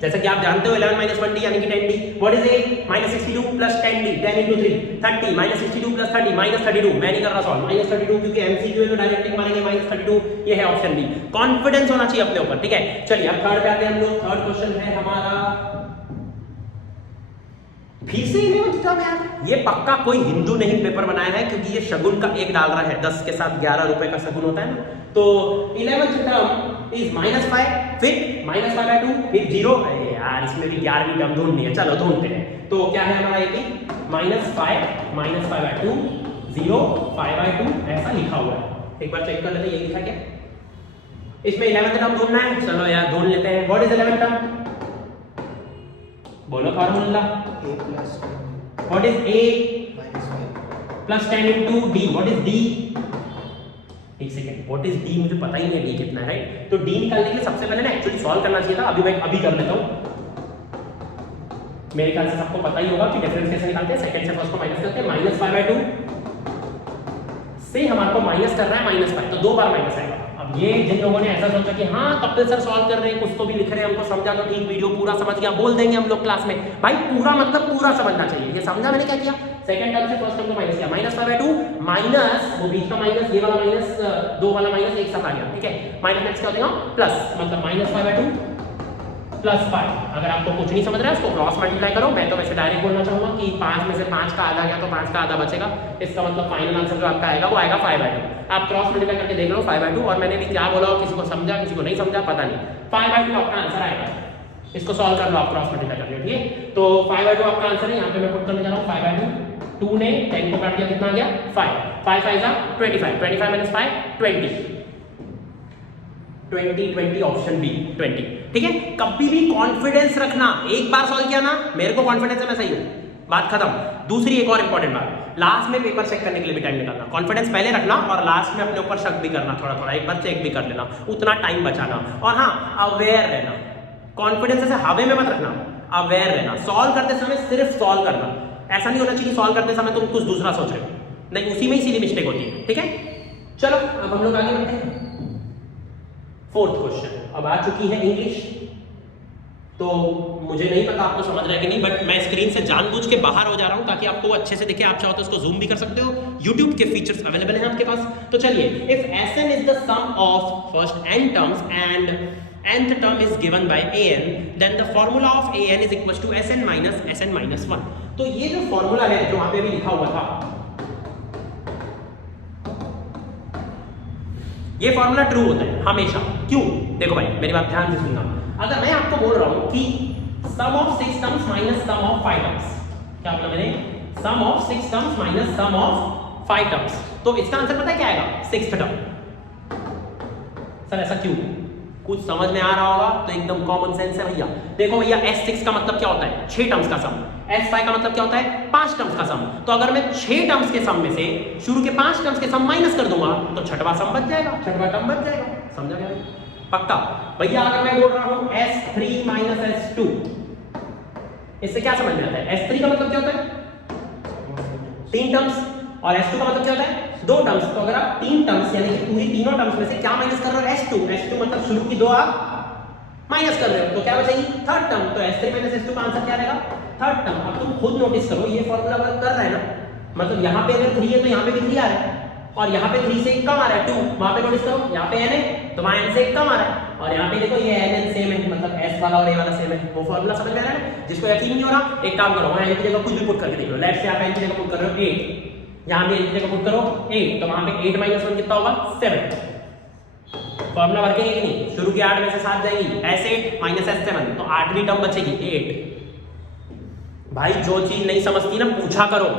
जैसे कि आप जानते हो 11 - 1D यानी कि 10D। What is A? -62 + 10D, 10 × 3 30, -62 + 30 -32। मैं नहीं कर रहा सॉल्व, -32 क्योंकि MCQ है तो डायरेक्ट टिक मारेंगे, -32। ये है ऑप्शन बी। कॉन्फिडेंस होना चाहिए अपने ऊपर, ठीक है? चलिए अब थर्ड पे आते हैं हम लोग। थर्ड क्वेश्चन है हमारा, फिर से 11th टर्म यार। ये पक्का कोई हिंदू नहीं पेपर बनाया है, क्योंकि ये शगुन का 1 डाल रहा है, 10 के साथ 11 रुपए का शगुन होता है ना। तो 11th टर्म इज -5, फिर -5/2, फिर 0। अरे यार इसमें भी 11वीं टर्म ढूंढनी है, चलो ढूंढते हैं। तो क्या है हमारा एपी? -5 -5/2 0 5/2 ऐसा लिखा हुआ है। एक बार चेक कर लेते हैं ये लिखा क्या। इसमें 11th टर्म ढूंढना है, चलो यार ढूंढ लेते हैं। व्हाट इज 11th टर्म, बोलो formula. a plus 10 what is a minus 5 plus 10 into d, what is d। एक सेकंड, व्हाट इज d मुझे पता ही नहीं है d कितना है, राइट। तो d निकालने के लिए सबसे पहले ना एक्चुअली सॉल्व करना चाहिए था, अभी मैं अभी कर लेता हूं। मेरे ख्याल से सबको पता ही होगा कि डिफरेंस कैसे निकालते हैं। सेकंड से फर्स्ट को माइनस करते हैं, -5/2 से हमारे को माइनस कर रहा है -5, तो 2 बार माइनस आएगा। अब ये जिन लोगों ने ऐसा सोचा कि हाँ कपिल सर सॉल्व कर रहे हैं, कुछ तो भी लिख रहे हैं, हमको समझा तो ठीक, वीडियो पूरा समझ गया, बोल देंगे हम लोग क्लास में। भाई पूरा मतलब पूरा समझना चाहिए। ये समझा मैंने क्या किया, सेकंड टर्म से फर्स्ट टर्म को माइनस किया, -5/2 माइनस वो बीच का माइनस, ये वाला माइनस, 2 वाला माइनस एक साथ आ गया, ठीक है। माइनस नेक्स्ट क्या हो जाएगा, प्लस, मतलब -5/2 प्लस 5। अगर आपको कुछ नहीं समझ रहा है उसको क्रॉस मल्टीप्लाई करो। मैं तो वैसे डायरेक्ट बोलना चाहूंगा कि 5 में से 5 का आधा गया तो 5 का आधा बचेगा, इसका मतलब फाइनल आंसर जो आपका आएगा वो आएगा 5/2। आप क्रॉस मल्टीप्लाई करके देख लो 5/2, और मैंने भी क्या बोला किसी को समझा किसी को नहीं समझा पता नहीं, 5/2 आपका आंसर आएगा। इसको सॉल्व कर लो आप, क्रॉस मल्टीप्लाई कर लो, ठीक है। तो 5/2 आपका आंसर है। यहाँ पे मैं पुट करने जा रहा हूँ 5/2, 2 ने 10 को काट दिया, कितना आ गया 5, 5 5 25, 25 माइनस 5 20, 20 ऑप्शन बी 20, ठीक है। कभी भी कॉन्फिडेंस रखना, एक बार सॉल्व किया ना, मेरे को कॉन्फिडेंस है मैं सही हूं, बात खत्म। दूसरी एक और इंपॉर्टेंट बात, लास्ट में पेपर चेक करने के लिए भी टाइम निकालना। कॉन्फिडेंस पहले रखना और लास्ट में अपने ऊपर शक भी करना, थोड़ा थोड़ा एक बार चेक भी कर लेना, उतना टाइम बचाना। और हाँ, अवेयर रहना, कॉन्फिडेंस ऐसे हवे में मत रखना, अवेयर रहना। सॉल्व करते समय सिर्फ सॉल्व करना, ऐसा नहीं होना चाहिए सॉल्व करते समय तुम कुछ दूसरा सोच रहे हो, नहीं, उसी में ही सीधी मिस्टेक होती है, ठीक है। चलो अब हम लोग आगे बढ़ते हैं। फोर्थ क्वेश्चन अब आ चुकी है इंग्लिश। तो मुझे नहीं पता आपको समझ रहा है कि नहीं, बट मैं स्क्रीन से जानबूझ के बाहर हो जा रहा हूं ताकि आपको अच्छे से दिखे। आप चाहो तो इसको जूम भी कर सकते हो, YouTube के फीचर्स अवेलेबल हैं आपके पास। तो चलिए, if Sn is the sum of first n terms and nth term is given by an, then the formula of an is equal to Sn minus 1। तो ये जो फार्मूला है जो वहां पे भी लिखा हुआ था, ये फार्मूला ट्रू होता है हमेशा। क्यों? देखो भाई मेरी बात ध्यान से सुनना। अगर मैं आपको बोल रहा हूं कि sum of 6 terms minus sum of 5 terms, क्या बोला मैंने, sum of 6 terms minus sum of 5 terms, तो इसका आंसर पता है क्या आएगा, 6th टर्म। सर ऐसा क्यों? कुछ समझ में आ रहा होगा तो एकदम कॉमन सेंस है भैया। देखो भैया S6 का मतलब क्या होता है, 6 टर्म्स का सम। S5 का मतलब क्या होता है, 5 टर्म्स का सम। तो अगर मैं 6 टर्म्स के सम में से शुरू के 5 टर्म्स के सम माइनस कर दूंगा तो छठवां सम बच जाएगा, छठवां टर्म बच जाएगा। समझा क्या पक्का भैया? अगर मैं बोल रहा हूं S3 माइनस S2, इससे क्या समझ में आता है? S3 का मतलब क्या होता है, 3 टर्म्स, और S2 का मतलब क्या होता है, 2 टर्म्स। तो अगर आप 3 टर्म्स यानी कि पूरी तीनों टर्म्स में से क्या माइनस कर रहे हो, S2 मतलब शुरू की 2 आप माइनस कर रहे हो, तो क्या बचेगी, 3rd टर्म। तो S3 माइनस S2 का आंसर क्या रहेगा, 3rd टर्म। अब तुम खुद नोटिस करो ये फॉर्मूला वर्क कर रहा है ना, मतलब यहाँ पे अगर 3 है तो यहाँ पे भी 3 आ रहा है, और यहाँ पे 3 से कम आ रहा है 2, वहां पे नोटिस करो यहाँ पे n है तो वहां n से कम आ रहा है, और यहाँ पे देखो ये n सेम है, मतलब S वाला और A वाला सेम है। वो फॉर्मूला समझ में आ रहा है? जिसको यकीन नहीं हो रहा, एक काम करो, वहां n की जगह कुछ भी पुट करके देख लो। लेट्स से आप n की जगह पुट कर रहे हो 8, यहाँ पे n की जगह पुट करो 8, तो वहां पे 8 माइनस 1 कितना होगा, 7। फॉर्मूला वर्किंग है कि नहीं? शुरू की 8 में से 7 जाएगी, S8 माइनस S7, तो 8वीं टर्म बचेगी 8। भाई जो चीज नहीं समझती ना पूछा करो,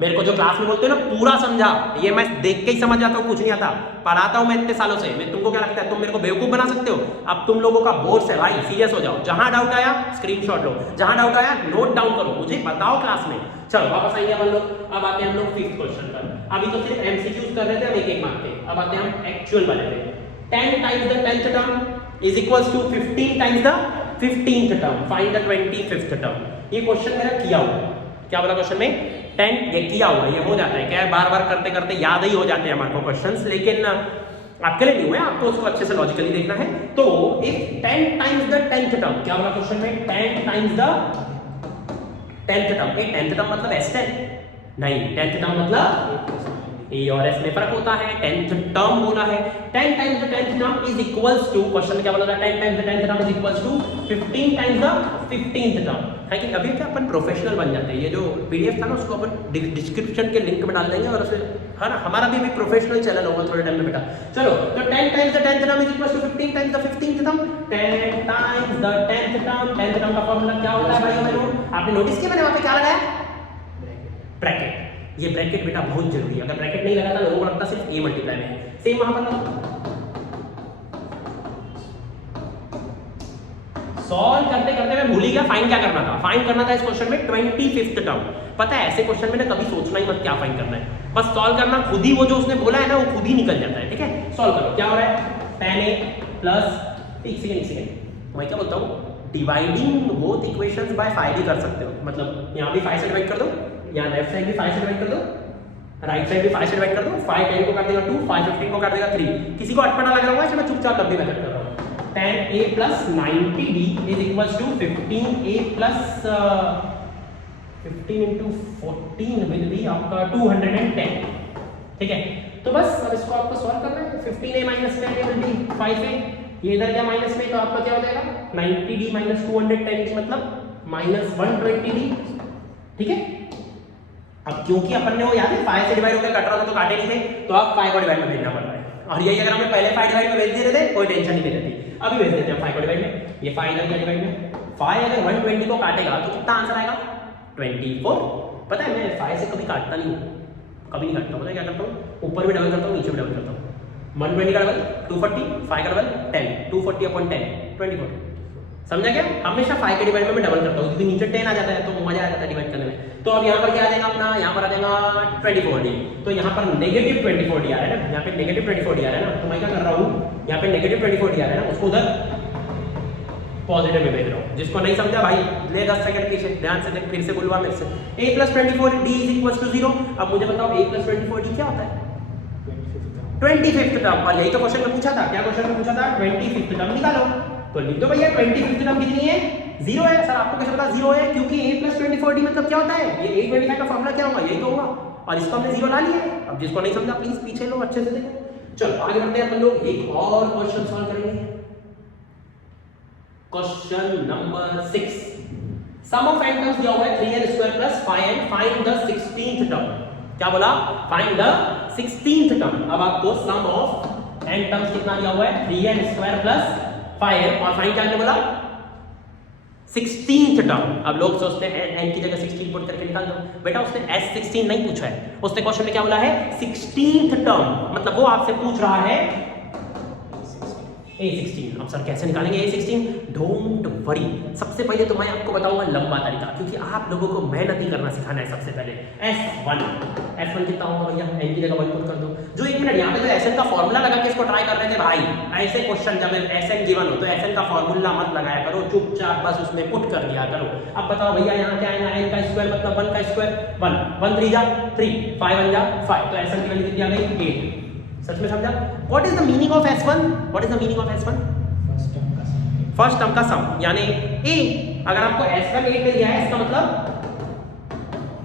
मेरे को जो क्लास में बोलते हो ना पूरा समझा, ये मैं देख के ही समझ जाता हूँ, कुछ नहीं आता। पढ़ाता हूँ मैं इतने सालों से, मैं तुमको क्या लगता है तुम मेरे को बेवकूफ बना सकते हो? अब तुम लोगों का बोर्ड है भाई, सीरियस हो जाओ। जहां डाउट आया स्क्रीनशॉट लो, जहां डाउट आया नोट डाउन करो, मुझे बताओ क्लास में। चलो वापस आएंगे अपन लोग, अब आते हैं हम लोग 5th क्वेश्चन पर। अभी तो सिर्फ MCQs कर रहे थे, हम एक मार्क थे, अब आते हैं हम एक्चुअल वाले पे। 10 times the 10th term is equals to 15 times the 15th term, find the 25th term. ये क्वेश्चन मेरा किया हुआ, क्या बोला क्वेश्चन में, 10 ये किया हुआ, ये हो जाता है क्या, बार बार करते करते याद ही हो जाते हैं हमारे को क्वेश्चंस, लेकिन आपके लिए नहीं हुए, आपको उसको अच्छे से लॉजिकली देखना है। तो if 10 times the 10th term, क्या बोला क्वेश्चन में, 10 times the 10th term. 10th term मतलब S10 नहीं, 10th टर्म मतलब A और S में फर्क होता है। 10th टर्म बोला है, 10 times the 10th term is equals to, question में क्या बोला था, 10 times the 10th term is equals to 15 times the 15th term. है कि अभी क्या अपन प्रोफेशनल बन जाते हैं, ये जो PDF था ना उसको अपन डिस्क्रिप्शन के लिंक में डाल देंगे, और उसे है ना, हमारा भी प्रोफेशनल चैनल होगा थोड़े टाइम में बेटा। चलो, तो 10 times the 10th term is equals to 15 times the 15th term. 10 times the 10th term, 10th term का फॉर्मूला क्या होता है भाई? आपने नोटिस किया मैंने वहां पे क्या लगाया, ब्रैकेट। ये ब्रैकेट बेटा बहुत जरूरी है, अगर ब्रैकेट नहीं लगाता लोगों को लगता सिर्फ a मल्टीप्लाई में है। सेम वहां पर सॉल्व करते करते मैं भूल ही गया फाइंड क्या करना था। फाइंड करना था इस क्वेश्चन में 25th टर्म। पता है ऐसे क्वेश्चन में ना कभी सोचना ही मत क्या फाइंड करना है, बस सॉल्व करना, खुद ही वो जो उसने बोला है ना वो खुद ही निकल जाता है। ठीक है, सॉल्व करो। क्या हो रहा है, tan a प्लस एक सेकंड मैं क्या बोलता हूँ, डिवाइडिंग बोथ इक्वेशंस बाय 5 भी कर सकते हो। मतलब यहाँ भी 5 से डिवाइड कर दो, यहाँ लेफ्ट साइड भी 5 से डिवाइड कर दो, राइट साइड भी 5 से डिवाइड कर दो। 5 10 को काट देगा 2, 5 15 को काट देगा 3। किसी को अटपटा लग रहा होगा इसलिए मैं चुपचाप लंबी मेथड कर रहा हूँ। tan a plus 90b is equals to 15a plus 15 into 14 will be आपका 210। ठीक है, तो बस अब इसको आपको सॉल्व करना है। 15a minus 10a will be 5a, ये इधर क्या माइनस में, तो आपका क्या हो जाएगा 90d minus 210d मतलब minus 120d। ठीक है, अब क्योंकि अपन ने वो याद है 5 से डिवाइड होकर कट रहा था तो काटे नहीं थे, तो आप 5 को डिवाइड में भेजना पड़ रहा है। और यही अगर हमें पहले 5 डिवाइड में भेज दे रहे थे कोई टेंशन नहीं रहती, अभी भेज देते हैं 5 को डिवाइड में। ये 5 इधर क्या डिवाइड में, 5 अगर 120 को काटेगा तो कितना आंसर आएगा 24। पता है मैं 5 से कभी काटता नहीं हूँ, कभी नहीं काटता। पता है क्या करता हूँ, ऊपर भी डबल करता हूँ नीचे भी डबल करता हूँ। 120 का डबल 240, 5 का डबल 10, 240 अपॉन 10 24। समझा क्या, हमेशा 5 के डिवाइड में मैं डबल करता हूँ क्योंकि नीचे 10 आ जाता है तो मजा आ जाता है डिवाइड करने में। तो अब यहाँ पर क्या आ जाएगा अपना, यहाँ पर आ जाएगा 24d, तो यहाँ पर नेगेटिव 24d आ रहा है ना, यहाँ पे नेगेटिव 24d आ रहा है ना, तो मैं क्या कर रहा हूँ यहाँ पे नेगेटिव 24d आ रहा है ना, उसको उधर पॉजिटिव में भेज रहा हूँ। जिसको नहीं समझा भाई ले 10 सेकंड पीछे ध्यान से देख, फिर से बुलवा मेरे से। a plus 24d is equals to 0। अब मुझे बताओ a plus 24d क्या होता है, 25th टर्म। और यही तो क्वेश्चन में पूछा था, क्या क्वेश्चन में पूछा था 25th टर्म निकालो, तो लिख दो भैया 25th टर्म कितनी है, 0 है। सर आपको कैसे पता 0 है, क्योंकि a plus 24d मतलब क्या होता है, ये 825 का फॉर्मूला क्या होगा, यही तो होगा, और इसको हमने 0 ला लिया है। अब जिसको नहीं समझा प्लीज पीछे लो, अच्छे से देखो। चलो आगे बढ़ते हैं अपन लोग, एक और क्वेश्चन सॉल्व करेंगे। Question number 6, sum of n terms दिया हुआ है 3n square plus 5n, find the 16th term. क्या बोला, फाइंड द 16th टर्म। अब आपको सम ऑफ n टर्म्स कितना दिया हुआ है 3n स्क्वायर प्लस 5n, और फाइंड क्या करने बोला 16th टर्म। अब लोग सोचते हैं n की जगह 16 पुट करके निकाल दो, बेटा उसने s16 नहीं पूछा है, उसने क्वेश्चन में क्या बोला है 16th टर्म, मतलब वो आपसे पूछ रहा है a16। अब सर कैसे निकालेंगे a16, डोंट वरी, सबसे पहले तो मैं आपको बताऊंगा लंबा तरीका, क्योंकि आप लोगों को मेहनत ही करना सिखाना है। सबसे पहले s1 कितना होगा भैया, n की जगह 1 पुट कर दो। जो 1 मिनट यहाँ पे जो sn का फॉर्मूला लगा के इसको ट्राई कर रहे थे भाई, ऐसे क्वेश्चन जब sn गिवन हो तो sn का फॉर्मूला मत लगाया करो, चुपचाप बस उसमें पुट कर दिया करो। अब बताओ भैया यहाँ क्या आएगा, n का स्क्वायर मतलब 1 का स्क्वायर 1, 1 3 जा 3, 5 1 जा 5, तो sn की वैल्यू कितनी आ गई 8। सच में समझा, what is the meaning of s1, what is the meaning of s1, first term का सम, यानी a। अगर आपको s1 8 मिल गया है इसका मतलब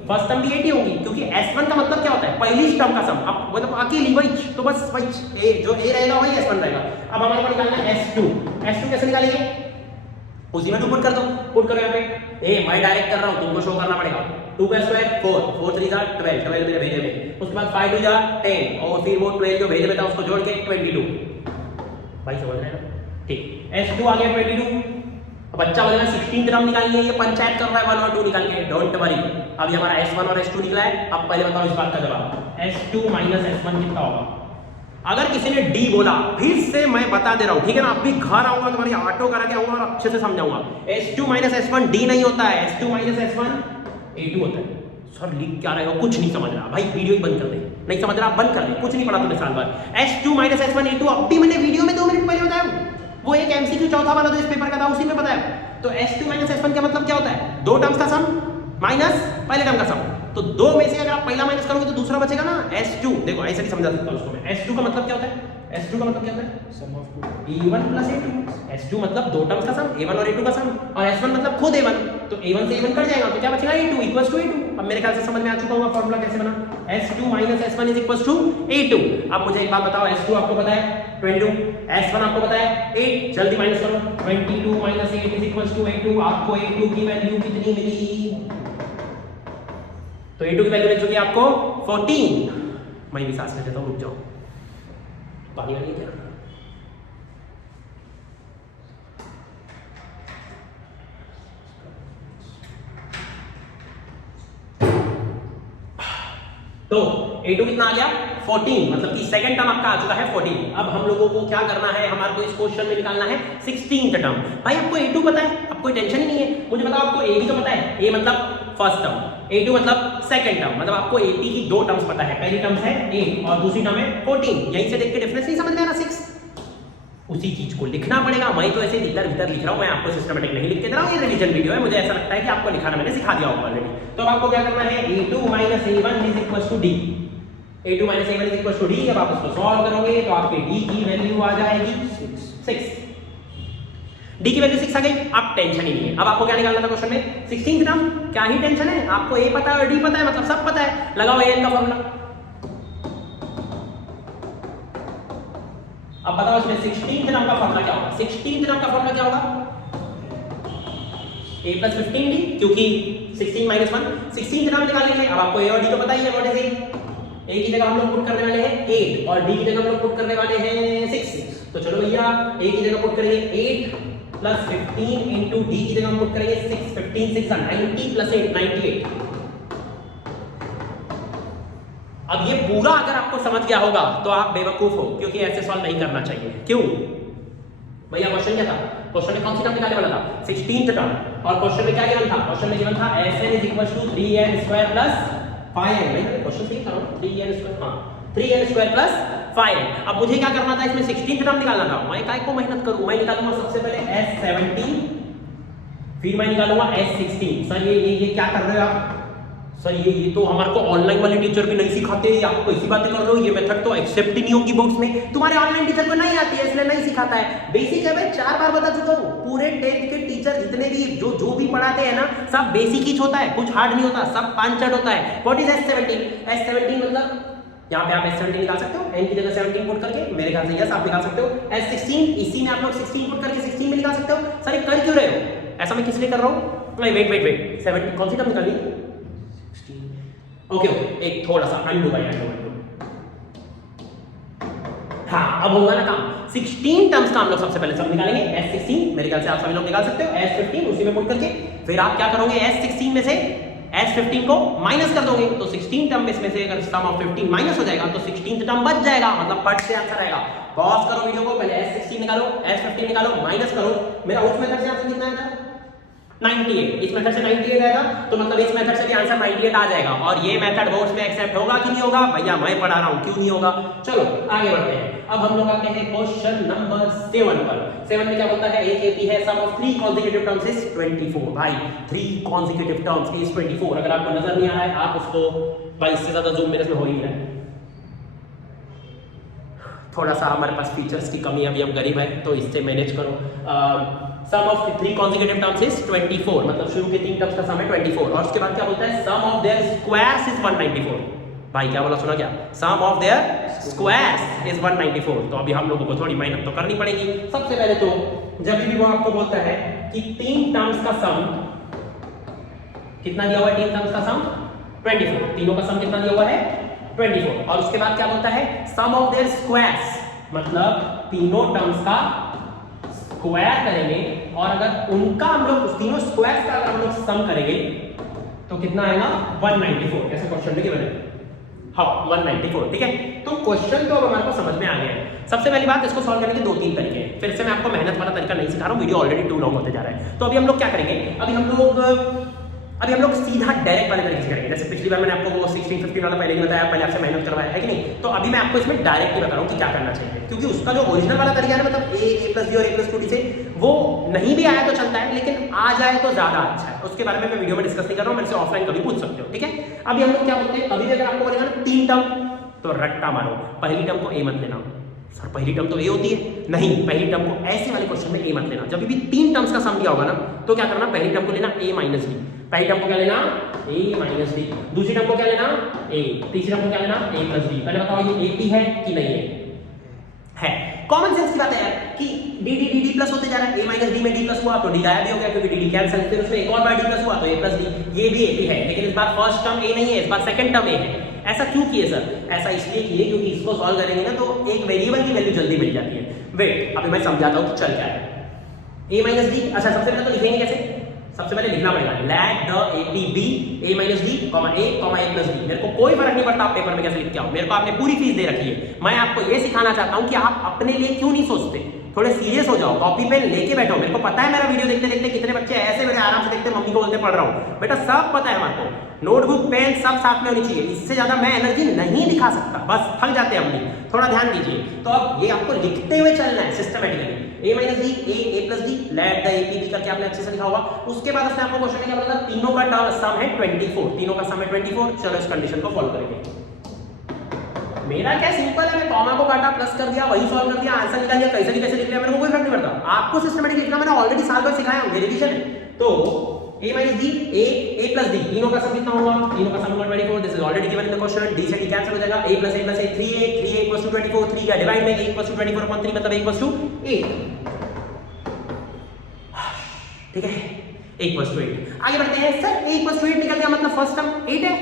फर्स्ट टर्म भी 8 ही होगी, क्योंकि s1 का मतलब क्या होता है पहली टर्म का सम। अब मतलब अकेली वही, तो बस वही a जो a रहेगा वही s1 रहेगा। अब हमारे को निकालना है s2 कैसे निकालेंगे, उसी में 2 पुट कर दो, पुट करो यहाँ पे a, मैं डायरेक्ट कर रहा हूँ तुमको शो करना पड़ेगा। 2 का स्क्वायर 4, 4 3 जा 12, 12 मेरे भेजे में, उसके बाद 5 2 जा 10, और फिर वो 12 जो भेजे में था उसको जोड़ के 22। भाई समझ रहे हैं ना, ठीक। s2 आ गया 22। अब बच्चा बोलेगा 16th टर्म निकालनी है, ये पंचायत कर रहा है 1 और 2 निकाल के, डोंट वरी। अब ये हमारा s1 और s2 निकला है। अब पहले बताओ इस बात का जवाब, s2 माइनस s1 कितना होगा। अगर किसी ने d बोला, फिर से मैं बता दे रहा हूं, ठीक है ना, अब भी घर आऊंगा तुम्हारी ऑटो करा के आऊंगा और अच्छे से समझाऊंगा। s2 माइनस s1 d नहीं होता है, s2 माइनस s1 a2 होता है। सर लिख क्या रहे हो, कुछ नहीं समझ रहा भाई, वीडियो ही बंद कर दे, नहीं समझ रहा बंद कर दे, कुछ नहीं पढ़ा तूने साल भर। s2 माइनस s1 a2 अब भी मैंने वीडियो में 2 मिनट पहले बताया, वो एक एमसीक्यू चौथा वाला जो इस पेपर का था उसी में बताया। तो s2 माइनस s1 का मतलब क्या होता है, 2 टर्म्स का सम माइनस पहले टर्म का सम। तो 2 में से अगर आप पहला माइनस करोगे तो दूसरा बचेगा ना, s2। देखो ऐसे भी समझा सकता हूं उसको मैं। s2 का मतलब क्या होता है, s2 का मतलब क्या होता है सम of a1 plus a2। s2 मतलब 2 टर्म्स का सम, a1 और a2 का सम, और s1 मतलब खुद a1, तो a1 से a1 कट जाएगा तो क्या बचेगा a2 इक्वल्स टू a2। अब मेरे ख्याल से समझ में आ चुका होगा फॉर्मूला कैसे बना, s2 minus s1 is equals to a2। अब मुझे एक बात बताओ, s2 आपको पता है 22, s1 आपको पता है 8, जल्दी माइनस करो, 22 minus 8 is equals to a2। आपको a2 की वैल्यू कितनी मिली, तो a2 की वैल्यू मिल चुकी है आपको 14। मैं भी सांस ले लेता हूं, रुक जाओ, पानी वाली क्या। तो a2 कितना आ गया 14, मतलब कि सेकंड टर्म आपका आ चुका है 14। अब हम लोगों को क्या करना है, हमारे को इस क्वेश्चन में निकालना है 16th टर्म। भाई आपको a2 पता है, आपको कोई टेंशन ही नहीं है। मुझे बताओ आपको a भी तो पता है, a मतलब फर्स्ट टर्म, a2 मतलब सेकंड टर्म, मतलब आपको ap की दो टर्म्स पता है। पहली टर्म है a और दूसरी टर्म है 14। यहीं से देख के डिफरेंस नहीं समझ में आ रहा 6, उसी चीज को लिखना पड़ेगा। मैं तो ऐसे इधर भीतर लिख रहा हूं, मैं आपको सिस्टमेटिक नहीं लिख के दे रहा हूं। ये रिवीजन वीडियो है, मुझे ऐसा लगता है कि आपको लिखाना मैंने सिखा दिया होगा ऑलरेडी। तो अब आपको क्या करना है, a2 - a1 is equal to d, a2 - a1 is equal to d। अब आप इसको सॉल्व करोगे तो आपके d की वैल्यू आ जाएगी 6। d की वैल्यू 6 आ गई, अब टेंशन ही नहीं है। अब आपको क्या निकालना था क्वेश्चन में 16th टर्म। क्या ही टेंशन है, आपको a पता है और d पता है, मतलब सब पता है। लगाओ an का फॉर्मूला। अब बताओ इसमें 16th टर्म का फॉर्मूला क्या होगा। 16th टर्म का फॉर्मूला क्या होगा, a + 15d, क्योंकि 16 - 1 16th टर्म निकालने के लिए। अब आपको a और d तो पता ही है, व्हाट इज a? a की जगह हम लोग पुट करने वाले हैं 8 और d की जगह हम लोग पुट करने वाले हैं 6। तो चलो भैया a की जगह पुट करेंगे 8 + 15 * d की जगह हम पुट करेंगे 6। 15 6 90 + 8 98। अब ये पूरा अगर आपको समझ गया होगा तो आप बेवकूफ हो, क्योंकि ऐसे सॉल्व नहीं करना चाहिए। क्यों भैया, क्वेश्चन क्या था, क्वेश्चन में कौन सी टर्म निकालने वाला था 16th टर्म। और क्वेश्चन में क्या गिवन था, क्वेश्चन में गिवन था Sn = 3n² + 5n। नहीं क्वेश्चन सही था, 3n², हां 3n² + 5n। अब मुझे क्या करना था, इसमें 16th टर्म निकालना था। मैं काय को मेहनत करूं, मैं निकालूंगा सबसे पहले S17, फिर मैं निकालूंगा S16। सर ये क्या कर रहे हो आप सर, ये तो हमारे को ऑनलाइन वाले टीचर भी नहीं सिखाते, आप कैसी बातें कर रहे हो, ये मेथड तो एक्सेप्ट ही नहीं होगी बुक्स में। तुम्हारे ऑनलाइन टीचर को नहीं आती है इसलिए नहीं सिखाता है। बेसिक है भाई, 4 बार बता चुका हूं। पूरे 10th के टीचर जितने भी जो भी पढ़ाते हैं ना, सब बेसिक ही होता है, कुछ हार्ड नहीं होता, सब पांचट होता है। What is S17? S17 मतलब यहाँ पे आप S17 निकाल सकते हो, n की जगह 17 पुट करके, मेरे ख्याल से यस आप निकाल सकते हो। S16 इसी में आप लोग 16 पुट करके 16 में निकाल सकते हो। सर ये कर क्यों रहे हो, ऐसा मैं किस लिए कर रहा हूँ। नहीं वेट 17 कौन सी टर्म निकाली, ओके एक थोड़ा सा अंडू भाई अंडू। हाँ अब होगा ना काम। 16 टर्म्स का हम लोग सबसे पहले सब निकालेंगे। S16 मेरे ख्याल से आप सभी लोग निकाल सकते हो, S15 उसी में पुट करके फिर आप क्या करोगे, S16 में से S15 को माइनस कर दोगे। तो 16 टर्म में से अगर सम ऑफ 15 माइनस हो जाएगा तो 16th टर्म बच जाएगा, मतलब फट से आंसर आएगा। पॉज करो वीडियो को, पहले S16 निकालो, S15 निकालो, माइनस करो। मेरा उस मेथड से आंसर कितना आएगा 98। इस मेथड से 98 आएगा, तो मतलब इस मेथड से भी आंसर 98 आ जाएगा। और ये मेथड बोर्ड्स में एक्सेप्ट होगा कि नहीं होगा, भैया मैं पढ़ा रहा हूं, क्यों नहीं होगा। चलो आगे बढ़ते हैं। अब हम लोग आते हैं क्वेश्चन नंबर 7 पर। 7 में क्या बोलता है, एक एपी है, सम ऑफ 3 consecutive terms is 24। भाई 3 consecutive terms is 24। अगर आपको नजर नहीं आ रहा है, आप उसको भाई इससे ज्यादा जूम मेरे में हो ही रहा है। थोड़ा सा हमारे पास फीचर्स की कमी, अभी हम गरीब हैं तो इससे मैनेज करो। सम ऑफ 3 consecutive terms is 24, मतलब शुरू के 3 टर्म्स का सम है 24। और उसके बाद क्या बोलता है, सम ऑफ देयर स्क्वायर्स इज 194। भाई क्या बोला, सुना क्या, सम ऑफ देयर स्क्वायर्स इज 194। तो अभी हम लोगों को थोड़ी मेहनत तो करनी पड़ेगी। सबसे पहले तो जब भी वो आपको बोलता है कि 3 टर्म्स का सम कितना दिया हुआ है, 3 टर्म्स का सम 24, तीनों का सम कितना दिया हुआ है 24। और उसके बाद क्या बोलता है, सम ऑफ देयर स्क्वायर्स, मतलब तीनों टर्म्स का स्क्वायर करेंगे और अगर उनका हम लोग उस तीनों स्क्वायर्स का अगर हम लोग सम करेंगे तो कितना आएगा 194। ऐसा क्वेश्चन में गिवन है, हाँ 194। ठीक है, तो क्वेश्चन तो अब हमारे को समझ में आ गया है। सबसे पहली बात, इसको सॉल्व करने के 2-3 तरीके हैं। फिर से मैं आपको मेहनत वाला तरीका नहीं सिखा रहा हूँ, वीडियो ऑलरेडी टू लॉन्ग होते जा रहा है। तो अभी हम लोग क्या करेंगे, अभी हम लोग सीधा डायरेक्ट वाले तरीके से करेंगे। जैसे पिछली बार मैंने आपको वो 16 15 वाला पहले ही बताया, पहले आपसे मेहनत करवाया है कि नहीं। तो अभी मैं आपको इसमें डायरेक्ट ही बता रहा हूँ कि क्या करना चाहिए, क्योंकि उसका जो ओरिजिनल वाला तरीका है, मतलब a + b और a + 2d से, वो नहीं भी आया तो चलता है, लेकिन आ जाए तो ज्यादा अच्छा है। उसके बारे में मैं वीडियो में डिस्कस नहीं कर रहा हूँ, मेरे से ऑफलाइन कभी पूछ सकते हो। ठीक है, अभी हम लोग क्या बोलते हैं, अभी भी अगर आपको बोलेगा ना 3 टर्म, तो रट्टा मारो, पहली टर्म को a मत लेना। सर पहली टर्म तो a होती है, नहीं, पहली टर्म को ऐसे वाले क्वेश्चन में a मत लेना। जब भी 3 टर्म्स का सम दिया होगा ना, तो क्या करना, पहली टर्म को लेना a - d, पहली टर्म को क्या लेना a - d, दूसरी टर्म को क्या लेना a, तीसरी टर्म को क्या लेना a + d। पहले बताओ ये ap है कि नहीं है। कॉमन सेंस की बात है यार कि dd प्लस होते जा रहा है, a - d में d प्लस हुआ तो d गायब भी हो गया, क्योंकि dd कैंसिल, फिर उसमें एक और बार d प्लस हुआ तो a + d। ये भी ap है, लेकिन इस बार फर्स्ट टर्म a नहीं है, इस बार सेकंड टर्म a है। ऐसा क्यों किए सर, ऐसा इसलिए किए क्योंकि इसको सॉल्व करेंगे ना तो एक वेरिएबल की वैल्यू जल्दी मिल जाती है। वेट अभी मैं समझाता हूँ कि चल क्या है। a - d, अच्छा सबसे पहले तो लिखेंगे कैसे, सबसे पहले लिखना पड़ेगा let the AP be a minus d comma a plus d. मेरे को कोई फर्क नहीं पड़ता आप पेपर में कैसे लिख के आओ, मेरे को आपने पूरी फीस दे रखी है। मैं आपको ये सिखाना चाहता हूं कि आप अपने लिए क्यों नहीं सोचते, थोड़े सीरियस हो जाओ, कॉपी पेन लेके बैठो। मेरे को पता है मेरा वीडियो देखते देखते कितने बच्चे ऐसे मेरे आराम से देखते मम्मी को बोलते पढ़ रहा हूं, बेटा सब पता है हमारे को। नोटबुक पेन सब साथ में होनी चाहिए, इससे ज्यादा मैं एनर्जी नहीं दिखा सकता, बस थक जाते हैं हम भी, थोड़ा ध्यान दीजिए। तो अब ये आपको लिखते हुए चलना है systematically, a minus d a plus d let the AP be करके आपने अच्छे से लिखा होगा। उसके बाद उसने आपको क्वेश्चन क्या बोला था, तीनों का सम है 24, तीनों का सम है 24। चलो इस कंडीशन को फॉलो करेंगे। मेरा क्या सिंपल है, मैं कॉमा को काटा प्लस कर दिया, वही सॉल्व कर दिया, आंसर निकाल दिया, कैसे भी कैसे लिख लिया, मेरे को कोई फर्क नहीं पड़ता। आपको सिस्टमैटिक लिखना मैंने ऑलरेडी साल भर सिखाया हूं, रिवीजन है। तो a minus d a plus D, तीनों का सम कितना होगा, तीनों का सम होगा 24। This is already given in the question, d से डी कैंसिल हो जाएगा, a plus a 3a 3a equals to 24, 3 का डिवाइड में a इक्वल्स टू 24 अपॉन 3 मतलब a इक्वल्स टू 8। ठीक है, a इक्वल्स टू 8। आगे बढ़ते हैं। सर a इक्वल्स टू 8 निकल गया मतलब फर्स्ट टर्म 8 है?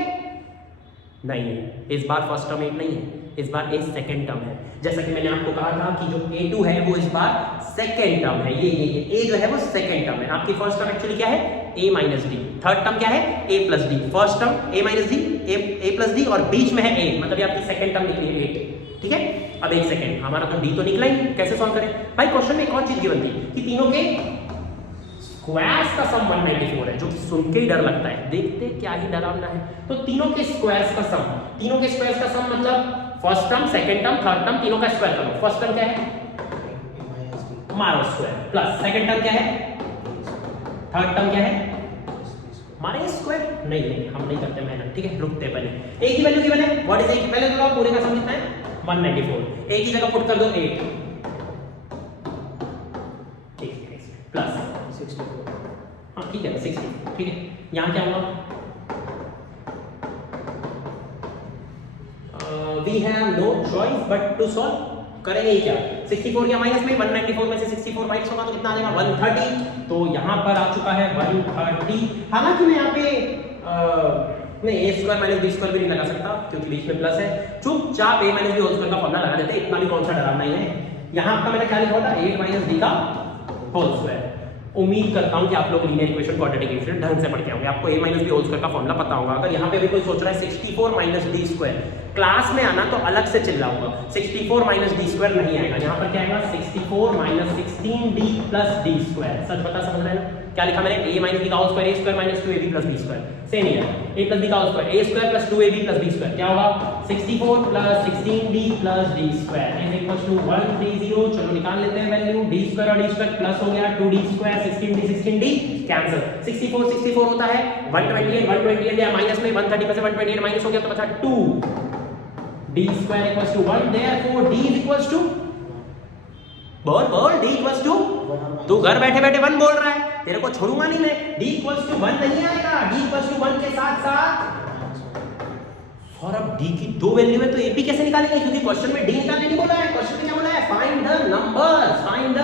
नहीं, इस बार फर्स्ट टर्म 8 नहीं है, इस बार a सेकंड टर्म है। जैसा कि मैंने आपको कहा था कि जो a2 है वो इस बार सेकंड टर्म है, ये a जो है वो सेकंड टर्म है। आपकी फर्स्ट टर्म एक्चुअली क्या है, a minus D, third term क्या है, a plus D, first term a minus D a plus D और बीच में है a, मतलब ये आपकी सेकंड टर्म निकली है 8। ठीक है, अब एक सेकंड, हमारा तो d तो निकला ही, कैसे सॉल्व करें भाई। क्वेश्चन में एक और चीज गिवन थी कि तीनों के स्क्वायर्स का सम 194 है, जो कि सुन के ही डर लगता है, देखते क्या ही डरावना है। तो तीनों के स्क्वायर्स का सम, तीनों के स्क्वायर्स का सम मतलब first term second term third term तीनों का स्क्वायर करो। फर्स्ट टर्म क्या है, मारो स्क्वायर, प्लस सेकंड टर्म क्या है, थर्ड टर्म क्या है, मारे स्क्वायर। नहीं हम नहीं करते मेहनत, ठीक है, रुकते हैं पहले। एक ही वैल्यू गिवन है, व्हाट इज एक, पहले तो आप पूरे का सम कितना है 194, एक ही जगह पुट कर दो 8 प्लस 64। हाँ ठीक है 60, ठीक है। यहाँ क्या होगा, we have no choice but to solve, करेंगे ही क्या, 64 या माइनस में 194 में से 64 माइनस होगा तो कितना आ जाएगा 130। तो यहाँ पर आ चुका है 130। हालांकि मैं यहाँ पे नहीं a square minus b square भी नहीं लगा सकता क्योंकि बीच में प्लस है, चुपचाप a minus b whole square का फॉर्मूला लगा देते, इतना भी कौन सा डरावना ही है। यहाँ आपका मैंने क्या लिखा था 8 माइनस d का होल स्क्वायर। उम्मीद करता हूं कि आप लोग लीनियर इक्वेशन क्वाड्रेटिक इक्वेशन ढंग से पढ़ के होंगे, आपको a minus b whole square का फॉर्मूला पता होगा। अगर यहाँ पे भी कोई सोच रहा है 64 माइनस d स्क्वायर, क्लास में आना तो अलग से चिल्लाऊंगा, 64 माइनस डी स्क्वायर नहीं आएगा। यहाँ पर क्या आएगा 64 minus 16d plus D square. सच बता, समझ रहे हैं क्या लिखा मैंने, a माइनस b का whole square a square minus 2ab plus b square, same ही है। a प्लस b का whole square a square plus 2ab plus b square क्या होगा 64 plus 16d plus d square is equal to 130। चलो निकाल लेते हैं वैल्यू, d स्क्वायर और d स्क्वायर प्लस हो गया 2d स्क्वायर 16d कैंसिल, 64 होता है 128 या माइनस में 130 में से 128 माइनस हो गया तो बचा 2, d square equals to 1, therefore d is equals to, बोल d इक्वल्स टू, तू घर बैठे बैठे 1 बोल रहा है, तेरे को छोड़ूंगा नहीं मैं, d इक्वल्स टू 1 नहीं आएगा, d इक्वल्स टू 1 के साथ और अब d की दो वैल्यू है तो ap कैसे निकालेंगे, क्योंकि क्वेश्चन में d निकालने नहीं बोला है, क्वेश्चन में क्या बोला है find the numbers, find the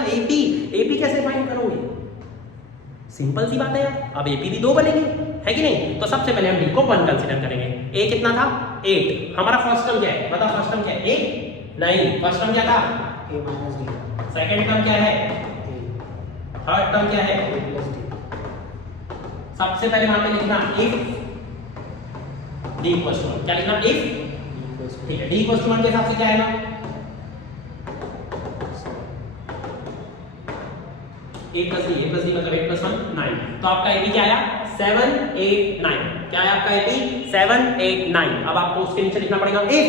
ap कैसे फाइंड करोगे, सिंपल सी बात है यार। अब ap भी 2 बनेंगे है कि नहीं, तो सबसे पहले हम d को 1 कंसीडर करेंगे। a कितना था 8, हमारा फर्स्ट टर्म क्या है बता, फर्स्ट टर्म क्या है a नहीं, फर्स्ट टर्म क्या था a minus d, second term क्या है a, थर्ड टर्म क्या है a plus d, सबसे पहले वहां पे लिखना if d इक्वल्स टू 1, क्या लिखना if, d plus ठीक है, d इक्वल्स टू 1 के हिसाब से क्या आएगा a plus d मतलब 8 plus 1 9, तो आपका ap क्या आया 7 8 9, क्या है आपका ap 7 8 9। अब आपको उसके नीचे लिखना पड़ेगा if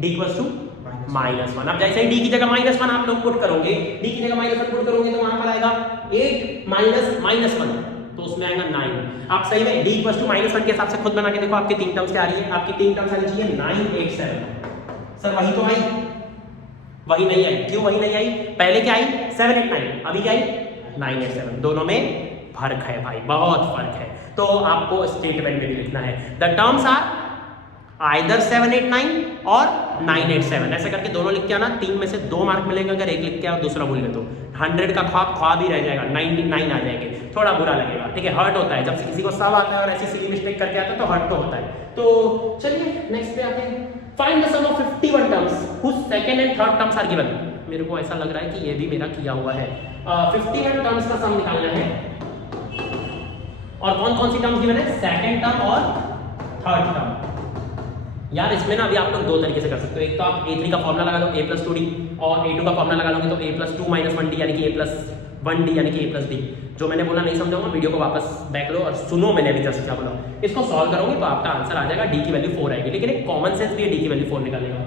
d इक्वल्स टू -1। अब जैसे ही d की जगह -1 आप लोग पुट करोगे, d की जगह -1 पुट करोगे तो वहां पर आएगा 8 माइनस -1 तो उसमें आएगा 9। आप सही में d इक्वल्स टू -1 के हिसाब से खुद बना के देखो, आपकी 3 टर्म्स क्या आ रही है, आपकी 3 टर्म्स आनी चाहिए 9 8 7। सर वही तो आई, वही नहीं आई, क्यों वही नहीं आई, पहले क्या आई 7 8 9, अभी क्या आई 9 8 7, दोनों में फर्क है भाई, बहुत फर्क है। तो आपको स्टेटमेंट में भी लिखना है द टर्म्स आर आइदर 7 8 9 और 9 8 7, ऐसे करके दोनों लिख के आना, 3 में से 2 मार्क मिलेगा अगर एक लिख के और दूसरा भूल गए तो। 100 का ख्वाब ही रह जाएगा, 99 आ जाएंगे, थोड़ा बुरा लगेगा, ठीक है, हर्ट होता है जब किसी को सब आता है और ऐसी सिली मिस्टेक करके आता है तो हर्ट तो होता है। तो चलिए नेक्स्ट पे आते हैं, find the sum of 51 terms whose second and third terms are given. मेरे को ऐसा लग रहा है कि ये भी मेरा किया हुआ है, 51 टर्म्स का सम निकालना है, और कौन कौन सी टर्म्स गिवन है, सेकंड टर्म और थर्ड टर्म। यार इसमें ना अभी आप लोग दो तरीके से कर सकते हो, एक तो आप a3 का फॉर्मूला लगा लो a + 2d, और a2 का फॉर्मूला लगा लोगे तो a + 2 - 1d यानी कि a + 1d यानी कि a + d। जो मैंने बोला नहीं समझाऊंगा, वीडियो को वापस बैक लो और सुनो मैंने अभी जस्ट क्या बोला। इसको सॉल्व करोगे तो आपका आंसर आ जाएगा d की वैल्यू 4 आएगी, लेकिन एक कॉमन सेंस भी है d की वैल्यू 4 निकालने का।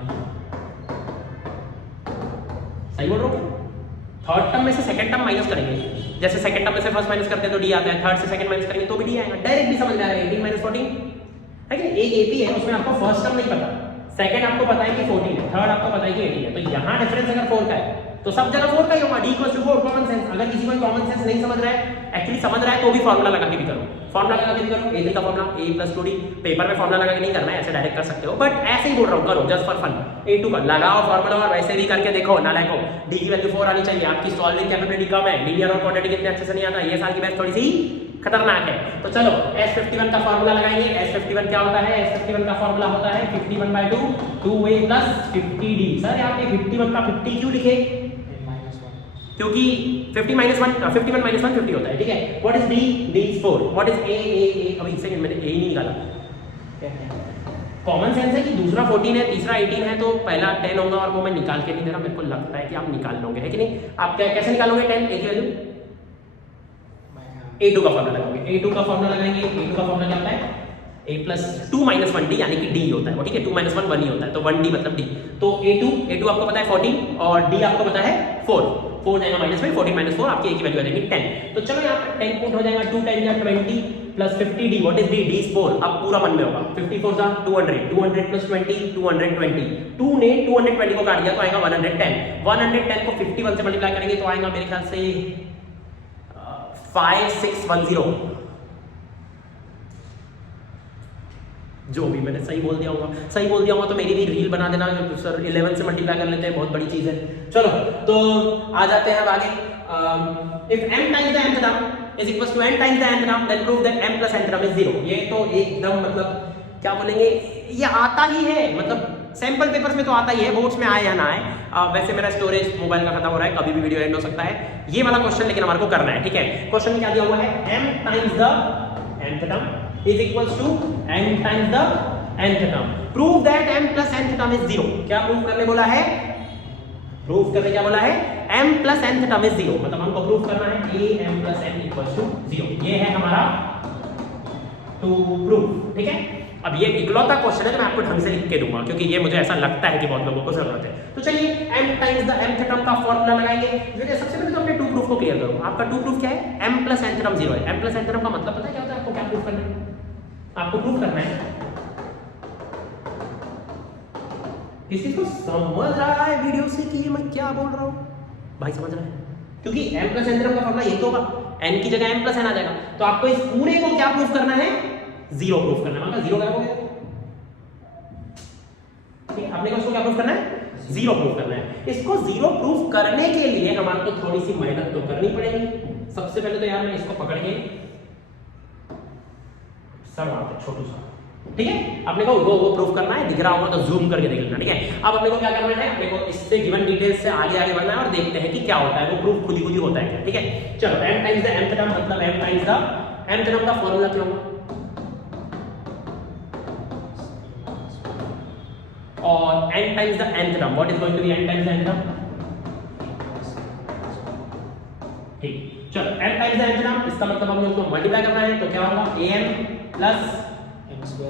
सही बोल रहा हूँ? थर्ड टर्म में से सेकंड टर्म माइनस करेंगे, जैसे सेकंड टर्म में से फर्स्ट माइनस करते हैं तो d आता है, थर्ड से सेकंड माइनस करेंगे तो भी d आएगा। डायरेक्ट भी समझ में आ रहा है, 18 - 14 है कि एक AP है, उसमें आपको फर्स्ट टर्म नहीं पता, सेकंड आपको पता है कि 14 है, थर्ड आपको पता है कि 18 है, तो यहाँ डिफरेंस अगर 4 का है तो सब जगह 4 का ही होगा, d = 4 कॉमन सेंस। अगर किसी को कॉमन सेंस नहीं समझ रहा है, एक्चुअली समझ रहा है तो भी फार्मूला लगा के भी करो, फार्मूला लगा के भी करो, a3 का फार्मूला a + 2d। पेपर में फार्मूला लगा के नहीं करना है, ऐसे डायरेक्ट कर सकते हो, बट ऐसे ही बोल रहा हूँ करो जस्ट फॉर फन। a2 का लगाओ फार्मूला और वैसे भी करके देखो, ना लाइको d की वैल्यू 4 आनी चाहिए। आपकी सॉल्विंग कैपेबिलिटी कम है, लीनियर और क्वाड्रेटिक इतने अच्छे से नहीं आता, ये साल की बैच थोड़ी सी खतरनाक है। तो चलो S51 का फार्मूला लगाएंगे। S51 क्या होता है, S51 का फार्मूला होता है 51/2 2a + 50d। सर यहाँ पे 51 का 50 क्यों लिखे, क्योंकि 50 - 1 51 - 1 50 होता है, ठीक है। What is d, d is 4, what is a, अभी एक सेकंड मैंने a ही नहीं निकाला। कॉमन सेंस है कि दूसरा 14 है, तीसरा 18 है, तो पहला 10 होगा, और वो मैं निकाल के नहीं दे रहा, मेरे को लगता है कि आप निकाल लोगे, है कि नहीं। आप कैसे निकालोगे 10 a की वैल्यू, a2 का फॉर्मूला लगाओगे, a2 का फॉर्मूला लगाएंगे। a2 का फॉर्मूला क्या होता है, a + 2 - 1d यानी कि d होता है वो, ठीक है। 2 - 1 1 ही होता है, तो 1d मतलब d। तो a2 आपको पता है 14 और d आपको पता है 4 जाएगा माइनस में, 14 - 4 आपकी a की वैल्यू आ जाएगी 10। तो चलो यहाँ पर 10 पुट हो जाएगा, 2 10 या 20 + 50d। What is d, d is 4। अब पूरा मन में होगा, 54 जा 200, 200 + 20 220, 2 ने 220 को काट दिया तो आएगा 110। 110 को 51 से मल्टीप्लाई करेंगे तो आएगा मेरे ख्याल से 5610। जो भी मैंने सही बोल दिया होगा, सही बोल दिया होगा तो मेरी भी रील बना देना सर, 11 से मल्टीप्लाई कर लेते हैं, बहुत बड़ी चीज है। चलो तो आ जाते हैं अब आगे। If m times the nth term is equal to n times the nth term, then prove that m + n term is 0। ये तो एकदम मतलब क्या बोलेंगे, ये आता ही है, मतलब सैंपल पेपर्स में तो आता ही है, बोर्ड्स में आए या ना आए। वैसे मेरा स्टोरेज मोबाइल का खत्म हो रहा है, कभी भी वीडियो एंड हो सकता है। ये वाला क्वेश्चन लेकिन हमारे को करना है, ठीक है। क्वेश्चन में क्या दिया हुआ है, m times the nth term is equals to n times the nth term, prove that m plus nth term is 0। क्या प्रूव करने बोला है, प्रूव करने क्या बोला है, m plus nth term is 0, मतलब हमको प्रूव करना है a m plus n equals to 0। ये है हमारा टू प्रूव, ठीक है। अब ये इकलौता क्वेश्चन है जो मैं आपको ढंग से लिख के दूंगा, क्योंकि ये मुझे ऐसा लगता है कि बहुत लोगों को जरूरत है। तो चलिए m times the nth term का फॉर्मूला लगाएंगे। देखिए सबसे पहले तो अपने टू प्रूफ को क्लियर करो। आपका टू प्रूफ क्या है, m plus nth टर्म 0 है। m plus nth टर्म का मतलब पता है क्या होता है, आपको क्या प्रूफ करना है, आपको प्रूफ करना है। किसी को समझ रहा है वीडियो से कि मैं क्या बोल रहा हूं, भाई समझ रहा है, क्योंकि m plus n का फॉर्मूला यही तो होगा, n की जगह m plus n आ जाएगा। तो आपको इस पूरे को क्या प्रूफ करना है, 0 प्रूफ करना है। मतलब 0 गायब हो गया, ठीक है। आपने को इसको क्या प्रूफ करना है, 0 प्रूफ करना है। इसको 0 प्रूफ करने के लिए हमारे को थोड़ी सी मेहनत तो करनी पड़ेगी। सबसे पहले तो यार मैं इसको पकड़ के सर वहां पे छोटू सा, ठीक है। अपने को वो प्रूफ करना है, दिख रहा होगा तो जूम करके देख लेना, ठीक है। अब अपने को क्या करना है, अपने को इससे गिवन डिटेल्स से आगे आगे बढ़ना है और देखते हैं कि क्या होता है, वो प्रूफ खुद ही होता है, ठीक है। चलो m times the nth term मतलब m times the nth term का फॉर्मूला क्या होगा, और n times the nth term, what is going to be n times the nth term, ठीक। चलो n times the nth term, इसका मतलब हम लोग को मल्टीप्लाई करना है, तो क्या होगा am प्लस m²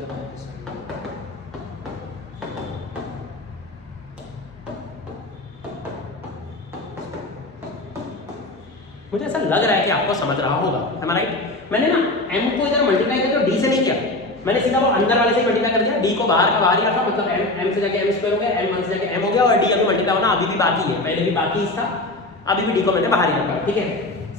- मुझे ऐसा लग रहा है कि आपको समझ रहा होगा, है ना, राइट। मैंने ना m को इधर मल्टीप्लाई किया तो d से नहीं किया, मैंने सीधा वो अंदर वाले से ही मल्टीप्लाई कर दिया, d को बाहर का बाहर ही रखा, मतलब m से जाके m² हो गया, m1 से जाके m हो गया, और d अभी मल्टीप्लाई होना अभी भी बाकी है, पहले भी बाकी था, अभी भी d को मैंने बाहर ही रखा, ठीक है।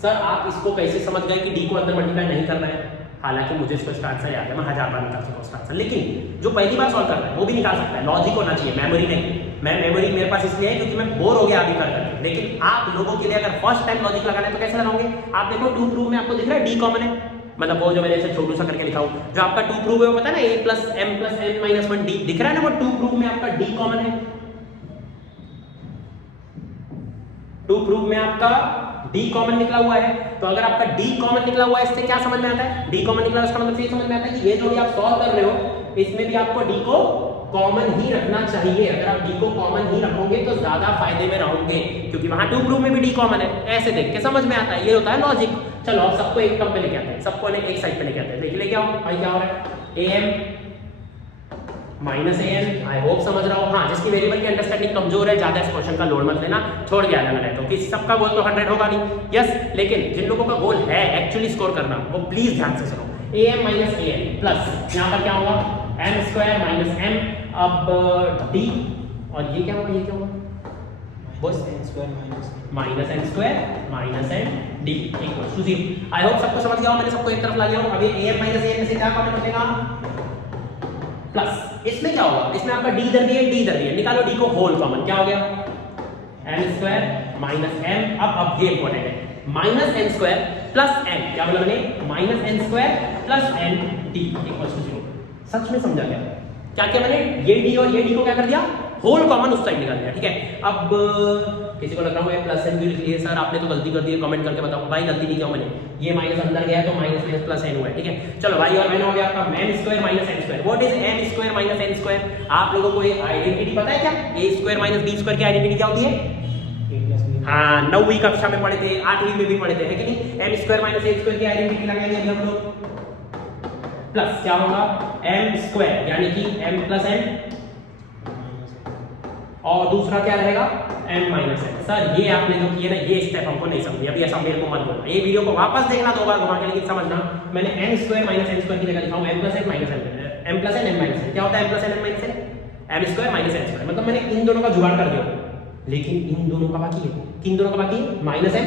सर आप इसको कैसे समझ गए कि d को अंदर मल्टीप्लाई नहीं करना है, हालांकि मुझे इसको इसका आंसर याद है, मैं 1000 बार निकाल सकता हूँ इसका आंसर, लेकिन जो पहली बार सॉल्व करता है वो भी निकाल सकता है, लॉजिक होना चाहिए, मेमोरी नहीं। मैं मेमोरी मेरे पास इसलिए है क्योंकि मैं बोर हो गया अभी कर करके, लेकिन आप लोगों के लिए अगर फर्स्ट टाइम लॉजिक लगाना है तो कैसे लगाओगे, आप देखो टू प्रूव में आपको दिख रहा है d कॉमन है, मतलब वो जो मैंने इसे छोटू सा करके लिखा हूं, जो आपका टू प्रूव है वो पता है ना a plus m plus n minus 1d दिख रहा है ना, वो टू प्रूव में आपका d कॉमन है, टू प्रूव में आपका डी कॉमन निकला हुआ है, तो अगर आपका डी कॉमन निकला हुआ है इससे क्या समझ में आता है, डी कॉमन निकला इसका मतलब ये समझ में आता है कि ये जो भी आप सॉल्व कर रहे हो इसमें भी आपको डी को कॉमन ही रखना चाहिए। अगर आप डी को कॉमन ही रखोगे तो ज्यादा फायदे में रहोगे, क्योंकि वहां टू प्रूफ में भी डी कॉमन है। ऐसे देख के समझ में आता है, ये होता है लॉजिक। चलो अब सबको एक टर्म पे लेके आते हैं, सबको ने एक साइड पे लेके आते हैं। देखिए लेके आओ भाई, क्या हो रहा है, am minus an, I hope समझ रहा हो। हाँ, जिसकी वेरिएबल की अंडरस्टैंडिंग कमजोर है, ज्यादा इस क्वेश्चन का लोड मत लेना, छोड़ के आना है। तो किसी सबका गोल तो 100 होगा नहीं, यस, लेकिन जिन लोगों का गोल है एक्चुअली स्कोर करना, वो प्लीज ध्यान से सुनो। am माइनस an प्लस यहाँ पर क्या होगा, m स्क्वायर माइनस m, अब d, और ये क्या होगा, ये क्या होगा, minus n square minus n d equals to 0। I hope सबको समझ गया हो, मैंने सबको एक तरफ ला लिया हो। अब ये am माइनस an में से क्या कॉमन बचेगा, प्लस। इसमें क्या होगा, इसमें आपका d इधर भी है, d इधर भी है, निकालो d को होल कॉमन, क्या हो गया, m स्क्वायर माइनस m। अब ये इंपॉर्टेंट है, minus n square plus n, क्या बोला मैंने, minus n square plus n d equals to 0। सच में समझा गया क्या क्या मैंने, ये d और ये d को क्या कर दिया, होल कॉमन उस साइड निकाल दिया, ठीक है। अब किसी को लग रहा है प्लस n क्यों लिख लिए सर, आपने तो गलती कर दी है, कमेंट करके बताओ भाई गलती नहीं किया मैंने, ये माइनस अंदर गया तो माइनस प्लस n हुआ है, ठीक है। चलो भाई, और मैंने हो गया आपका m square minus n square. What is m square minus n square, आप लोगों को ये आइडेंटिटी पता है क्या, a square minus b square की आइडेंटिटी क्या होती है, हाँ 9वीं कक्षा में पढ़े थे, 8वीं में भी पढ़े थे, है कि नहीं। m square minus a square की आइडेंटिटी लगाएंगे अभी हम लोग, प्लस क्या होगा, m स्क्वायर यानी कि m प्लस n, और दूसरा क्या रहेगा, m माइनस n। सर ये आपने जो किया ना, ये स्टेप हमको नहीं समझी, अभी ऐसा मेरे को मत बोलना, ये वीडियो को वापस देखना 2 बार घुमा के, लेकिन समझना मैंने m square minus n square की जगह लिखा हूं m plus n minus n, m plus n m minus n। क्या होता है m plus n m minus n, m square minus n square, मतलब मैंने इन दोनों का जुगाड़ कर दिया, लेकिन इन दोनों का बाकी है, किन दोनों का बाकी है, माइनस m,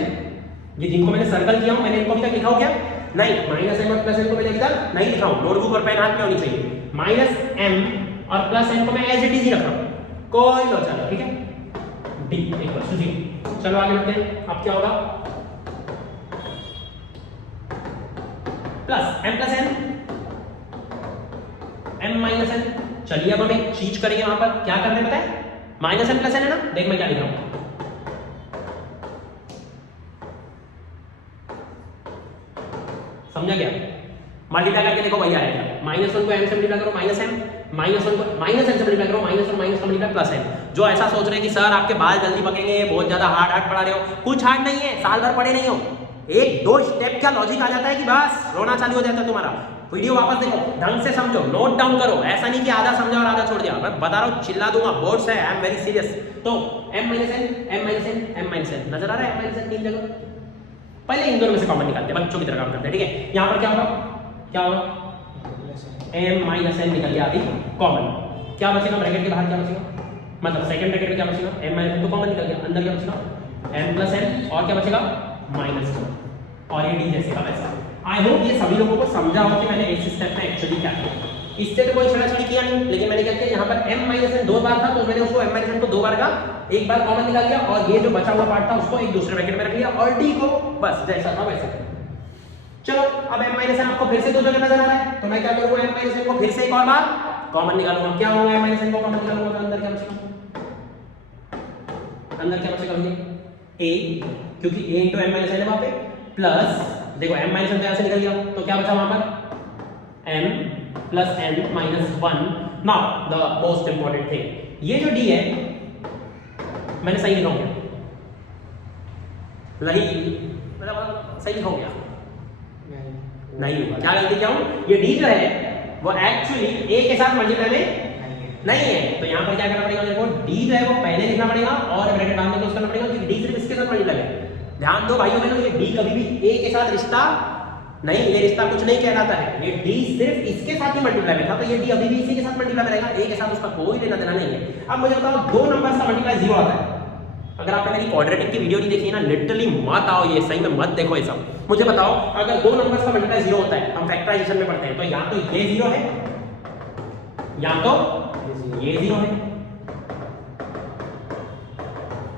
ये जिनको मैंने सर्कल किया हूं, मैंने इनको अभी तक लिखा हो क्या, नहीं, माइनस m और प्लस n को मैंने इधर नहीं लिखा हूं, नोटबुक और पेन हाथ में होनी चाहिए, माइनस m और प्लस n को मैं एज इट इज ही रख रहा हूं, कोई लो चलो, ठीक है, d इक्वल्स टू 0। चलो आगे बढ़ते हैं, अब क्या होगा, plus m plus n, m minus n। चलिए अब हम एक चीज करेंगे, वहां पर क्या करना है पता है, माइनस m प्लस n है ना, देख मैं क्या लिख रहा हूं, समझा गया, मल्टीप्लाई करके देखो भैया आएगा, माइनस 1 को m से मल्टीप्लाई करो माइनस m, माइनस 1 को माइनस n से मल्टीप्लाई करो माइनस 1 माइनस का मल्टीप्लाई प्लस m। जो ऐसा सोच रहे हैं कि सर आपके बाल जल्दी पकेंगे, बहुत ज्यादा हार्ड पढ़ा रहे हो, कुछ हार्ड नहीं है, साल भर पढ़े नहीं हो, 1-2 स्टेप का लॉजिक आ जाता है कि बस रोना चालू हो जाता है तुम्हारा। वीडियो वापस देखो, ढंग से समझो, नोट डाउन करो, ऐसा नहीं कि आधा समझा और आधा छोड़ दिया, मैं बता रहा हूँ, चिल्ला दूंगा, बोर्ड्स है, आई एम वेरी सीरियस। तो m minus n, m minus n, m minus n, नजर आ रहा है m माइनस n तीन जगह, पहले इन दोनों में से कॉमन निकालते हैं, बच्चों की तरह काम करते हैं, ठीक है। यहाँ पर क्या होगा, क्या होगा, m माइनस n निकल गया अभी कॉमन, क्या बचेगा, ब्रैकेट के बाहर क्या बचेगा, मतलब सेकंड ब्रैकेट में क्या बचेगा, m माइनस n तो कॉमन निकल गया, अंदर क्या बचेगा, m प्लस n, और क्या बचेगा, माइनस 2, और ये d जैसे का वैसा। आई होप ये सभी लोगों को समझा हो कि मैंने इस स्टेप में एक्चुअली क्या किया। इससे तो कोई छेड़ा-छेड़ी किया नहीं, लेकिन मैंने क्या किया, यहाँ पर m माइनस n 2 बार था, तो मैंने उसको m माइनस n को 2 बार का एक बार कॉमन निकाल दिया, और ये जो बचा हुआ पार्ट था उसको एक दूसरे ब्रैकेट में रख लिया, और d को बस जैसा था वैसा। चलो अब m माइनस n आपको फिर से 2 जगह नजर आ रहा है, तो मैं क्या करूंगा, m माइनस n को फिर से एक और बार कॉमन निकालूंगा। क्या होगा, m माइनस n को कॉमन निकालूंगा तो अंदर क्या बचेगा, अंदर क्या बचेगा मुझे, a, क्योंकि a into m minus n है वहां पे, प्लस देखो m माइनस n तो ऐसे निकल गया, तो क्या बचा वहां पर, m plus n minus 1। Now the most important thing, ये जो d है मैंने सही लिखा होगा, मतलब सही लिखा होगा, नहीं होगा, क्या गलती क्या हूं, ये d जो है वो एक्चुअली a के साथ मल्टीप्लाई में नहीं है, तो यहाँ पर क्या करना पड़ेगा मेरे को, d जो है वो पहले लिखना पड़ेगा और ब्रैकेट बाद में क्लोज करना पड़ेगा, क्योंकि d सिर्फ इसके साथ मल्टीप्लाई है। ध्यान दो भाइयों बहनों, ये d कभी भी a के साथ रिश्ता नहीं, ये रिश्ता कुछ नहीं कहलाता है, ये d सिर्फ इसके साथ ही मल्टीप्लाई में था, तो ये d अभी भी इसी के साथ मल्टीप्लाई में रहेगा, a के साथ उसका कोई लेना देना नहीं है। अब मुझे बताओ, 2 नंबर्स का मल्टीप्लाई 0 आता है, अगर आपने मेरी क्वाड्रेटिक की वीडियो नहीं देखी ना, लिटरली मत आओ, ये सही में मत देखो ये सब। मुझे बताओ, अगर 2 नंबर्स का मल्टीप्लाई 0 होता है, हम फैक्टराइजेशन में पढ़ते हैं, तो या तो ये 0 है या तो ये 0 है।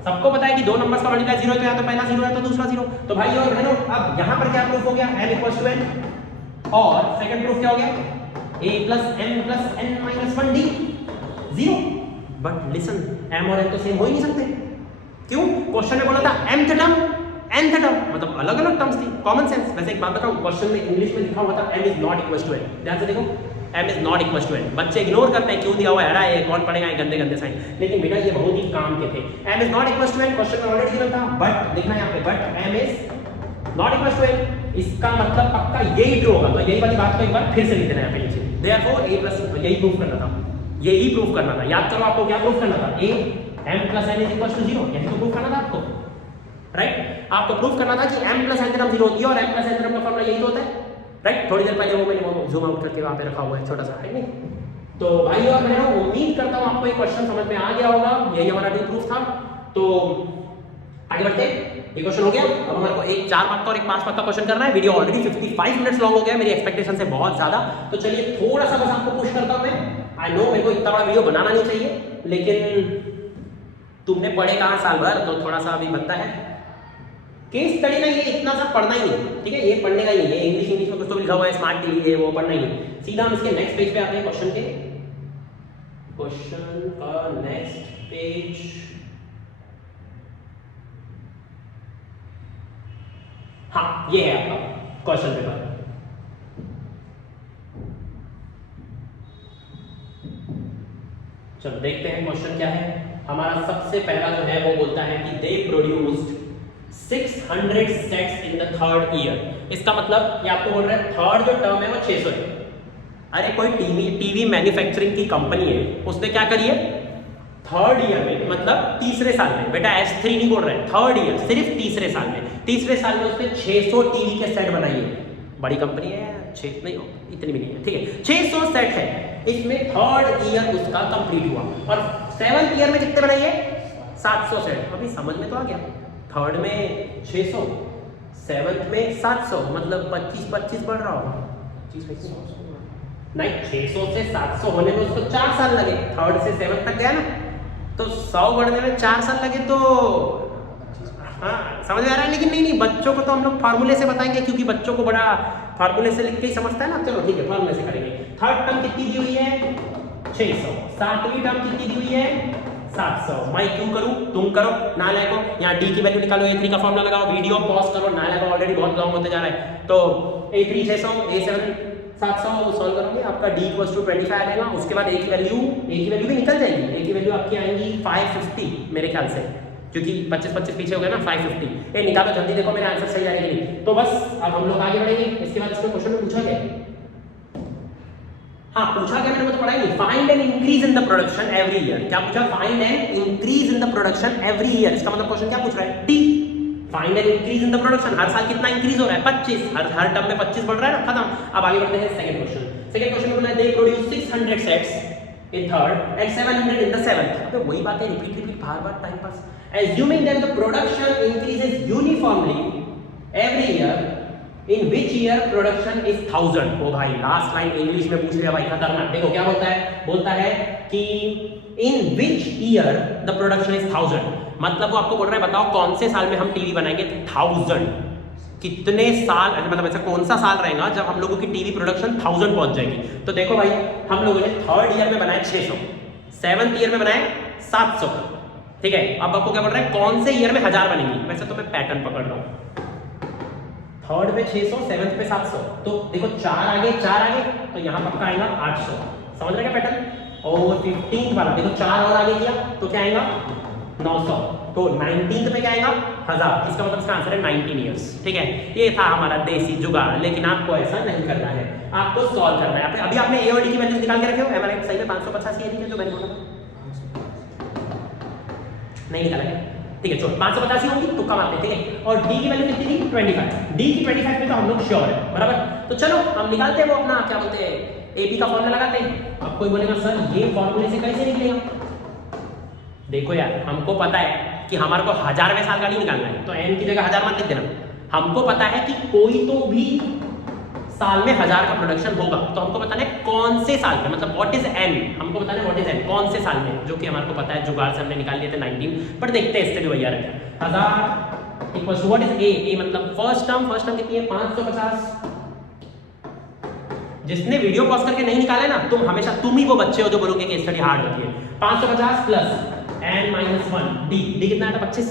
सबको पता है कि 2 नंबर्स का मल्टीप्लाई 0 है, तो या तो पहला 0 है तो दूसरा 0। तो भाई और बहनों, अब यहां पर क्या प्रूफ हो गया, m इक्वल्स टू n, और सेकंड प्रूफ क्या हो गया, a plus m plus n minus 1d 0। But listen, m और n तो सेम हो ही नहीं सकते, क्यों, क्वेश्चन में बोला था mth टर्म nth टर्म, मतलब अलग अलग टर्म्स थी, कॉमन सेंस। वैसे एक बात बताऊं, क्वेश्चन में इंग्लिश में लिखा हुआ था m is not equal to n, ध्यान से देखो m is not equal to n। बच्चे इग्नोर करते हैं, क्यों दिया हुआ है, ये कौन पढ़ेगा, ये गंदे गंदे साइन, लेकिन बेटा ये बहुत ही काम के थे। m is not equal to n question में ऑलरेडी गिवन था, बट देखना यहाँ पे but m is not equal to n, इसका मतलब पक्का यही ट्रू होगा। तो यही वाली बात को एक बार फिर से लिख देना यहाँ पे नीचे, देयरफॉर a प्लस, यही प्रूफ करना था, यही प्रूफ करना था। याद करो आपको क्या प्रूफ करना था, a m plus n is equal to 0, यही तो प्रूफ करना था आपको, राइट। आपको प्रूफ करना था कि m प्लस n टर्म 0 होती है और m प्लस n टर्म का फॉर्मूला यही तो होता है, राइट। थोड़ी देर पहले वो मैंने जूम आउट करके वहां पे रखा हुआ है छोटा सा, है नहीं। तो भाई और बहनों, उम्मीद करता हूं आपको ये क्वेश्चन समझ में आ गया होगा, यही हमारा डी प्रूफ था। तो आगे बढ़ते हैं, ये क्वेश्चन हो गया। अब हमारे को एक 4 मार्क का और एक 5 मार्क का क्वेश्चन करना है। वीडियो ऑलरेडी 55 मिनट्स लॉन्ग हो गया, मेरी एक्सपेक्टेशन से बहुत ज्यादा। तो चलिए थोड़ा सा बस आपको पुश करता हूं मैं। आई नो मेरे को इतना बड़ा वीडियो बनाना नहीं चाहिए, लेकिन तुमने पढ़े कहाँ साल भर, तो थोड़ा सा अभी बनता है। केस स्टडी में ये इतना सा पढ़ना ही नहीं, ठीक है, ये पढ़ने का ही नहीं है। इंग्लिश में कुछ तो लिखा हुआ है, स्मार्ट टीवी है, वो पढ़ना ही नहीं। सीधा हम इसके नेक्स्ट पेज पे आते हैं, क्वेश्चन के, क्वेश्चन का नेक्स्ट पेज। हाँ, ये है आपका क्वेश्चन पेपर। चलो देखते हैं क्वेश्चन क्या है हमारा। सबसे पहला जो है वो बोलता है कि दे produced 600 sets in the third year. इसका मतलब ये आपको बोल रहा है थर्ड जो टर्म है वो 600 है। अरे कोई टीवी मैन्युफैक्चरिंग की कंपनी है, उसने क्या करी है थर्ड ईयर में, मतलब तीसरे साल में, बेटा S3 नहीं बोल रहे हैं, थर्ड ईयर, सिर्फ तीसरे साल में, तीसरे साल में उसने 600 टीवी के सेट बनाई है। बड़ी कंपनी है, 6 नहीं हो, इतनी भी नहीं है, ठीक है, 600 सेट है। इसमें थर्ड ईयर उसका कंप्लीट हुआ और 7th ईयर में कितने बनाई है 700 सेट। अभी समझ में तो आ गया, थर्ड में 600, 7th में 700, मतलब 25 बढ़ रहा होगा, 25 नहीं, 600 से 700 होने में उसको 4 साल लगे, थर्ड से 7th तक गया ना, तो 100 बढ़ने में 4 साल लगे, तो हाँ समझ में आ रहा है। लेकिन नहीं, बच्चों को तो हम लोग फार्मूले से बताएंगे, क्योंकि बच्चों को बड़ा फार्मूले से लिख के ही समझता है ना। चलो ठीक है, फार्मूले से करेंगे। थर्ड टर्म कितनी दी हुई है 600, 7वीं टर्म कितनी दी हुई है 700। मैं क्यों करूं, तुम करो, ना लायको, यहाँ डी की वैल्यू निकालो, A3 का फॉर्मूला लगाओ, वीडियो पॉज करो, ना लायको ऑलरेडी बहुत लॉन्ग होते जा रहा है। तो A3 600, A7 700 सॉल्व करोगे, आपका D = 25 आ जाएगा। उसके बाद A की वैल्यू भी निकल जाएगी। A की वैल्यू आपकी आएंगी 550 मेरे ख्याल से, क्योंकि 25 पीछे हो गया ना, 550। ए निकालो जल्दी, देखो मेरा आंसर सही आएगा नहीं। तो बस अब हम लोग आगे बढ़ेंगे। इसके बाद इसमें क्वेश्चन में पूछा गया, हाँ पूछा गया, मैंने तो पढ़ा ही नहीं। Find an increase in the production every year. क्या पूछा, find an increase in the production every year. इसका मतलब क्वेश्चन क्या पूछ रहा है, D, find an increase in the production, हर साल कितना इंक्रीज हो रहा है 25, हर टर्म में 25 बढ़ रहा है ना, खत्म। अब आगे बढ़ते हैं सेकंड क्वेश्चन। सेकंड क्वेश्चन में बोला है they produce 600 sets in third and 700 in the seventh. अबे वही बात है, repeat bar time pass. Assuming that the production increases uniformly every year, in which year production is 1000। ओ भाई लास्ट लाइन इंग्लिश में पूछ लिया भाई, खतरनाक। देखो क्या बोलता है कि in which year the production is 1000, मतलब वो आपको बोल रहा है बताओ कौन से साल में हम टीवी बनाएंगे 1000, कितने साल, मतलब ऐसा कौन सा साल रहेगा जब हम लोगों की टीवी प्रोडक्शन 1000 पहुंच जाएगी। तो देखो भाई, हम लोगों ने थर्ड ईयर में बनाए 600, 7th ईयर में बनाए 700, ठीक है। अब आपको क्या बोल रहा है कौन से ईयर में 1000 बनेंगी। वैसे तो मैं पैटर्न पकड़ रहा हूं, थर्ड में 600, 7th पे 700, तो देखो 4 आगे, तो यहाँ पक्का आएगा 800। समझ रहे क्या पैटर्न। और 15th वाला देखो 4 और आगे किया तो क्या आएगा 900, तो 19th पे क्या आएगा 1000। इसका मतलब इसका आंसर है 19 ईयर्स, ठीक है। ये था हमारा देसी जुगाड़, लेकिन आपको ऐसा नहीं करना है, आपको सॉल्व करना है। अभी आपने ए और डी की वैल्यूज निकाल के रखे हो, एमआरआई सही में 585 है, जो मैंने बोला नहीं निकाला है, ठीक है। चलो 585 होगी, तुक्का मारते हैं, ठीक है। और डी की वैल्यू कितनी थी 25, डी की 25 पे तो हम लोग श्योर है, बराबर। तो चलो हम निकालते हैं वो अपना क्या बोलते हैं एपी का फॉर्मूला लगाते हैं। अब कोई बोलेगा सर ये फॉर्मूले से कैसे निकलेगा। देखो यार, हमको पता है कि हमारे को 1000वें साल का नहीं निकालना है, तो एन की जगह 1000 मत लिख देना। हमको पता है कि कोई तो भी साल में 1000 का प्रोडक्शन होगा, तो हमको बताना है कौन से साल में, मतलब व्हाट इज एन, हमको बताना है व्हाट इज एन, कौन से साल में, जो कि हमारे को पता है, जुगाड़ से हमने निकाल लिए थे 19। पर देखते हैं इससे भी भैया रहता 1000 equals to what is a मतलब फर्स्ट टर्म कितनी है 550। जिसने वीडियो पॉज करके नहीं निकाला ना, तुम हमेशा तुम ही वो बच्चे हो जो बोलोगे कि स्टडी हार्ड होती है। 550 प्लस n - 1 डी कितना आता 25,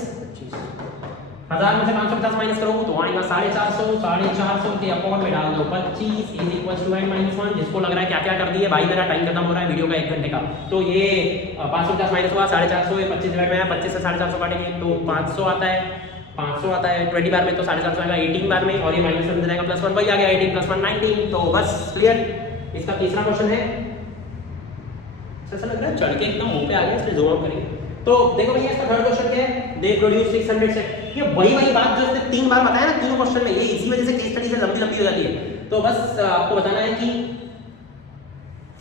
1000 में से 550 माइनस करो तो आएगा 450, 450 के अपॉन में डाल दो 25 इज इक्वल टू n-1। जिसको लग रहा है क्या क्या कर दिए भाई, मेरा टाइम खत्म हो रहा है वीडियो का 1 घंटे का, तो ये 550 माइनस हुआ 450, ये 25 डिवाइड में है, 25 से 450 काटेंगे तो 500 आता है, 500 आता है 20 बार में तो 450 आएगा 18 बार में, और ये माइनस में जाएगा +1, वही आ गया 18 + 1 19। तो बस क्लियर। इसका तीसरा क्वेश्चन है, ऐसा लग रहा है चढ़ के एकदम मुंह पे आ गया, इसलिए जूम आउट करेंगे। तो देखो भैया इसका थर्ड क्वेश्चन क्या है, दे प्रोड्यूस 600 से, ये वही बात जो इसने 3 बार बताया ना तीनों क्वेश्चन में, ये इसी वजह से केस स्टडी से लंबी हो जाती है। तो बस आपको बताना है कि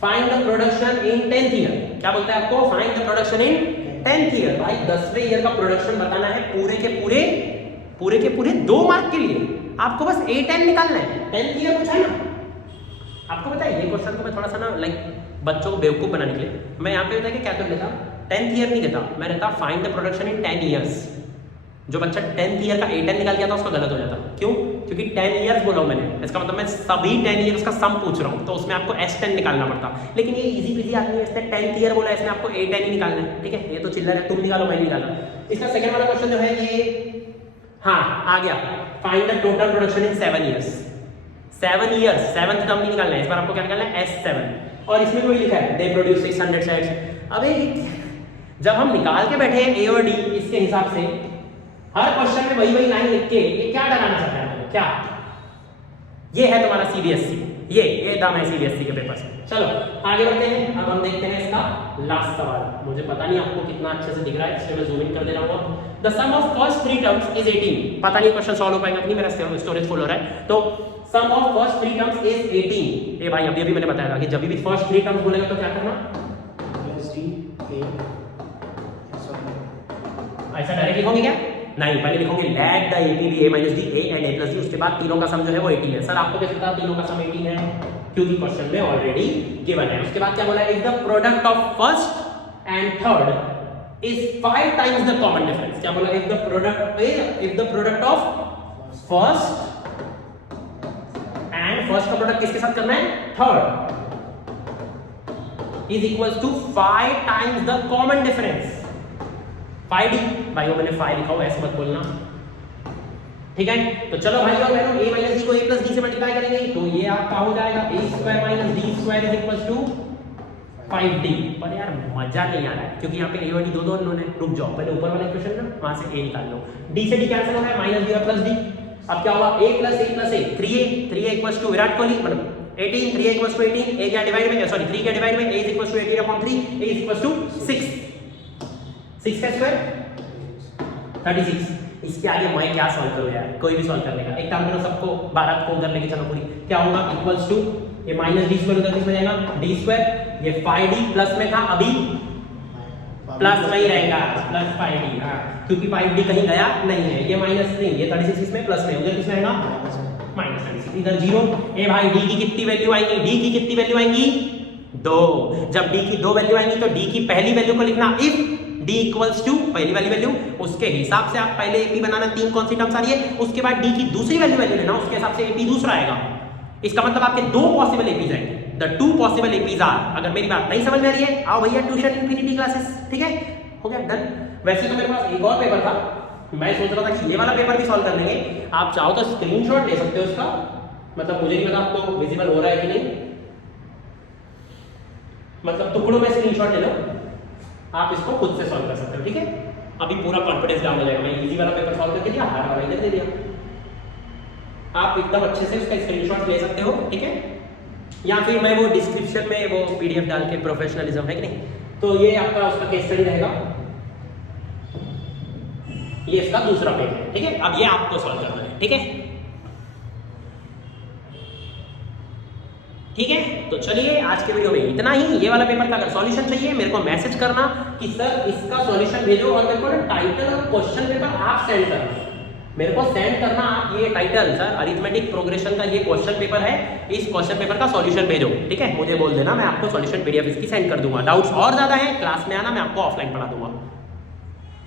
find the production in 10th year. क्या बोलता है आपको, find the production in 10th year. भाई 10वें ईयर का प्रोडक्शन बताना है पूरे के पूरे 2 मार्क के लिए, आपको बस 8n निकालना है। 10th ईयर पूछा है ना आपको, बताइए ये क्वेश्चन को मैं थोड़ा सा ना लाइक बच्चों को बेवकूफ बनाने के लिए मैं यहाँ पे बताया कि क्या कर लेता, 10th ईयर नहीं देता, मैं रहता find the production in 10 years. जो बच्चा 10th ईयर का 8n निकाल गया था उसका गलत हो जाता, क्यों, क्योंकि 10 ईयर्स बोला मैंने, इसका मतलब मैं सभी 10 ईयर्स का सम पूछ रहा हूँ, तो उसमें आपको S10 निकालना पड़ता। लेकिन ये इजी पीजी आदमी है, इसने 10th ईयर बोला, इसमें आपको 8n ही निकालना है, ठीक है, ये तो चिल्लर है, तुम निकालो मैं नहीं निकाला। इसका सेकंड वाला क्वेश्चन जो है ये हाँ आ गया, find the total production in 7 years. 7 years, 7th term नहीं निकालना है, इस बार आपको क्या निकालना है S7, और इसमें कोई लिखा है दे प्रोड्यूस 600 सेट्स। अबे जब हम निकाल के बैठे हैं A और D इसके हिसाब से, हर क्वेश्चन में वही लाइन लिख के ये क्या डराना चाहता है आपको, क्या ये है तुम्हारा CBSE, ये दाम है CBSE के पेपर से। चलो आगे बढ़ते हैं, अब हम देखते हैं इसका लास्ट सवाल। मुझे पता नहीं आपको कितना अच्छे से दिख रहा है, इसलिए मैं जूम इन कर दे रहा हूँ। The sum of first 3 terms is 18। पता नहीं क्वेश्चन सॉल्व हो पाएगा नहीं, मेरा स्टोरेज फुल हो रहा है। तो सम ऑफ फर्स्ट 3 टर्म्स इज 18। ये भाई अभी मैंने बताया था कि जब भी फर्स्ट 3 टर्म्स बोलेगा तो क्या करना, ऐसा डायरेक्ट लिखोगे क्या, नहीं, पहले लिखोगे let the AP be A - D A and A + D, उसके बाद तीनों का सम जो है वो 18 है। सर आपको कैसे पता तीनों का सम 18 है, क्योंकि क्वेश्चन में ऑलरेडी गिवन है। उसके बाद क्या बोला है, if the product of first and third is 5 times the common difference. क्या बोला, if the product of first and first का प्रोडक्ट किसके साथ करना है, third, is equals to 5 times the common difference 5D। भाई वो मैंने 5 लिखा हुआ, ऐसे मत बोलना, ठीक है। तो चलो भाई और बहनों, A - D को A + D से मल्टीप्लाई करेंगे तो ये आपका हो जाएगा A² - D² is to 5D। पर यार मजा नहीं आ रहा है, क्योंकि यहाँ पे A और D दो अननोन है। रुक जाओ, पहले ऊपर वाला इक्वेशन ना वहां से A निकाल लो, D से D कैंसिल हो रहा है, -D और +D। अब क्या होगा, A + A 3A equals to Virat Kohli, मतलब 18, 3A इक्वल्स टू 18, A क्या डिवाइड में, सॉरी 3 क्या डिवाइड में, A is equals to 18/3, A is equals to 6, 6 का स्क्वायर 36। इसके आगे मैं क्या सॉल्व करूं यार, कोई भी सॉल्व कर लेगा। एक काम करो, सबको 12 को उधर लेके चलो पूरी, क्या होगा, इक्वल्स टू ये -D² उधर किस में जाएगा, D², ये 5D प्लस में था, अभी प्लस में ही रहेगा, प्लस 5D, हां, क्योंकि 5D कहीं गया नहीं है, ये -3, ये 36 इसमें प्लस में, उधर किस में आएगा -36, इधर 0। ए भाई D की कितनी वैल्यू आएगी, D की कितनी वैल्यू आएंगी, 2। जब D की 2 वैल्यू आएंगी तो D की पहली वैल्यू को लिखना, इफ D इक्वल्स टू पहली वाली वैल्यू, उसके हिसाब से आप पहले AP बनाना, 3 कौन सी टर्म्स आ रही है, उसके बाद D की दूसरी वैल्यू लेना, उसके हिसाब से AP दूसरा आएगा। इसका मतलब आपके 2 पॉसिबल APs आएंगे, द 2 पॉसिबल APs आर। अगर मेरी बात नहीं समझ में आ रही है, आओ भैया ट्यूशन इंफिनिटी क्लासेस, ठीक है, हो गया डन। वैसे तो मेरे पास एक और पेपर था, मैं सोच रहा था कि ये वाला पेपर भी सॉल्व कर लेंगे। आप चाहो तो स्क्रीनशॉट ले सकते हो इसका, मतलब मुझे नहीं पता आपको विजिबल हो रहा है कि नहीं, मतलब टुकड़ों में स्क्रीनशॉट ले लो, आप इसको खुद से सॉल्व कर सकते हो, ठीक है। अभी पूरा कॉन्फिडेंस डाउन हो जाएगा, मैं इजी वाला पेपर सॉल्व करके दिया, हार्ड वाला इधर दे दिया, आप एकदम अच्छे से उसका स्क्रीनशॉट ले सकते हो, ठीक है। या फिर मैं वो डिस्क्रिप्शन में वो PDF डाल के, प्रोफेशनलिज्म है कि नहीं, तो ये आपका उसका केस स्टडी रहेगा, ये इसका दूसरा पेज है, ठीक है। अब ये आपको सॉल्व करना है, ठीक है, ठीक है। तो चलिए आज के वीडियो में इतना ही। ये वाला पेपर का अगर सॉल्यूशन चाहिए मेरे को मैसेज करना कि सर इसका सॉल्यूशन भेजो, और मेरे को ना टाइटल और क्वेश्चन पेपर आप सेंड करना, मेरे को सेंड करना आप ये टाइटल, सर अरिथमेटिक प्रोग्रेशन का ये क्वेश्चन पेपर है, इस क्वेश्चन पेपर का सॉल्यूशन भेजो, ठीक है, मुझे बोल देना, मैं आपको सॉल्यूशन PDF इसकी सेंड कर दूंगा। डाउट्स और ज्यादा है क्लास में आना, मैं आपको ऑफलाइन पढ़ा दूंगा।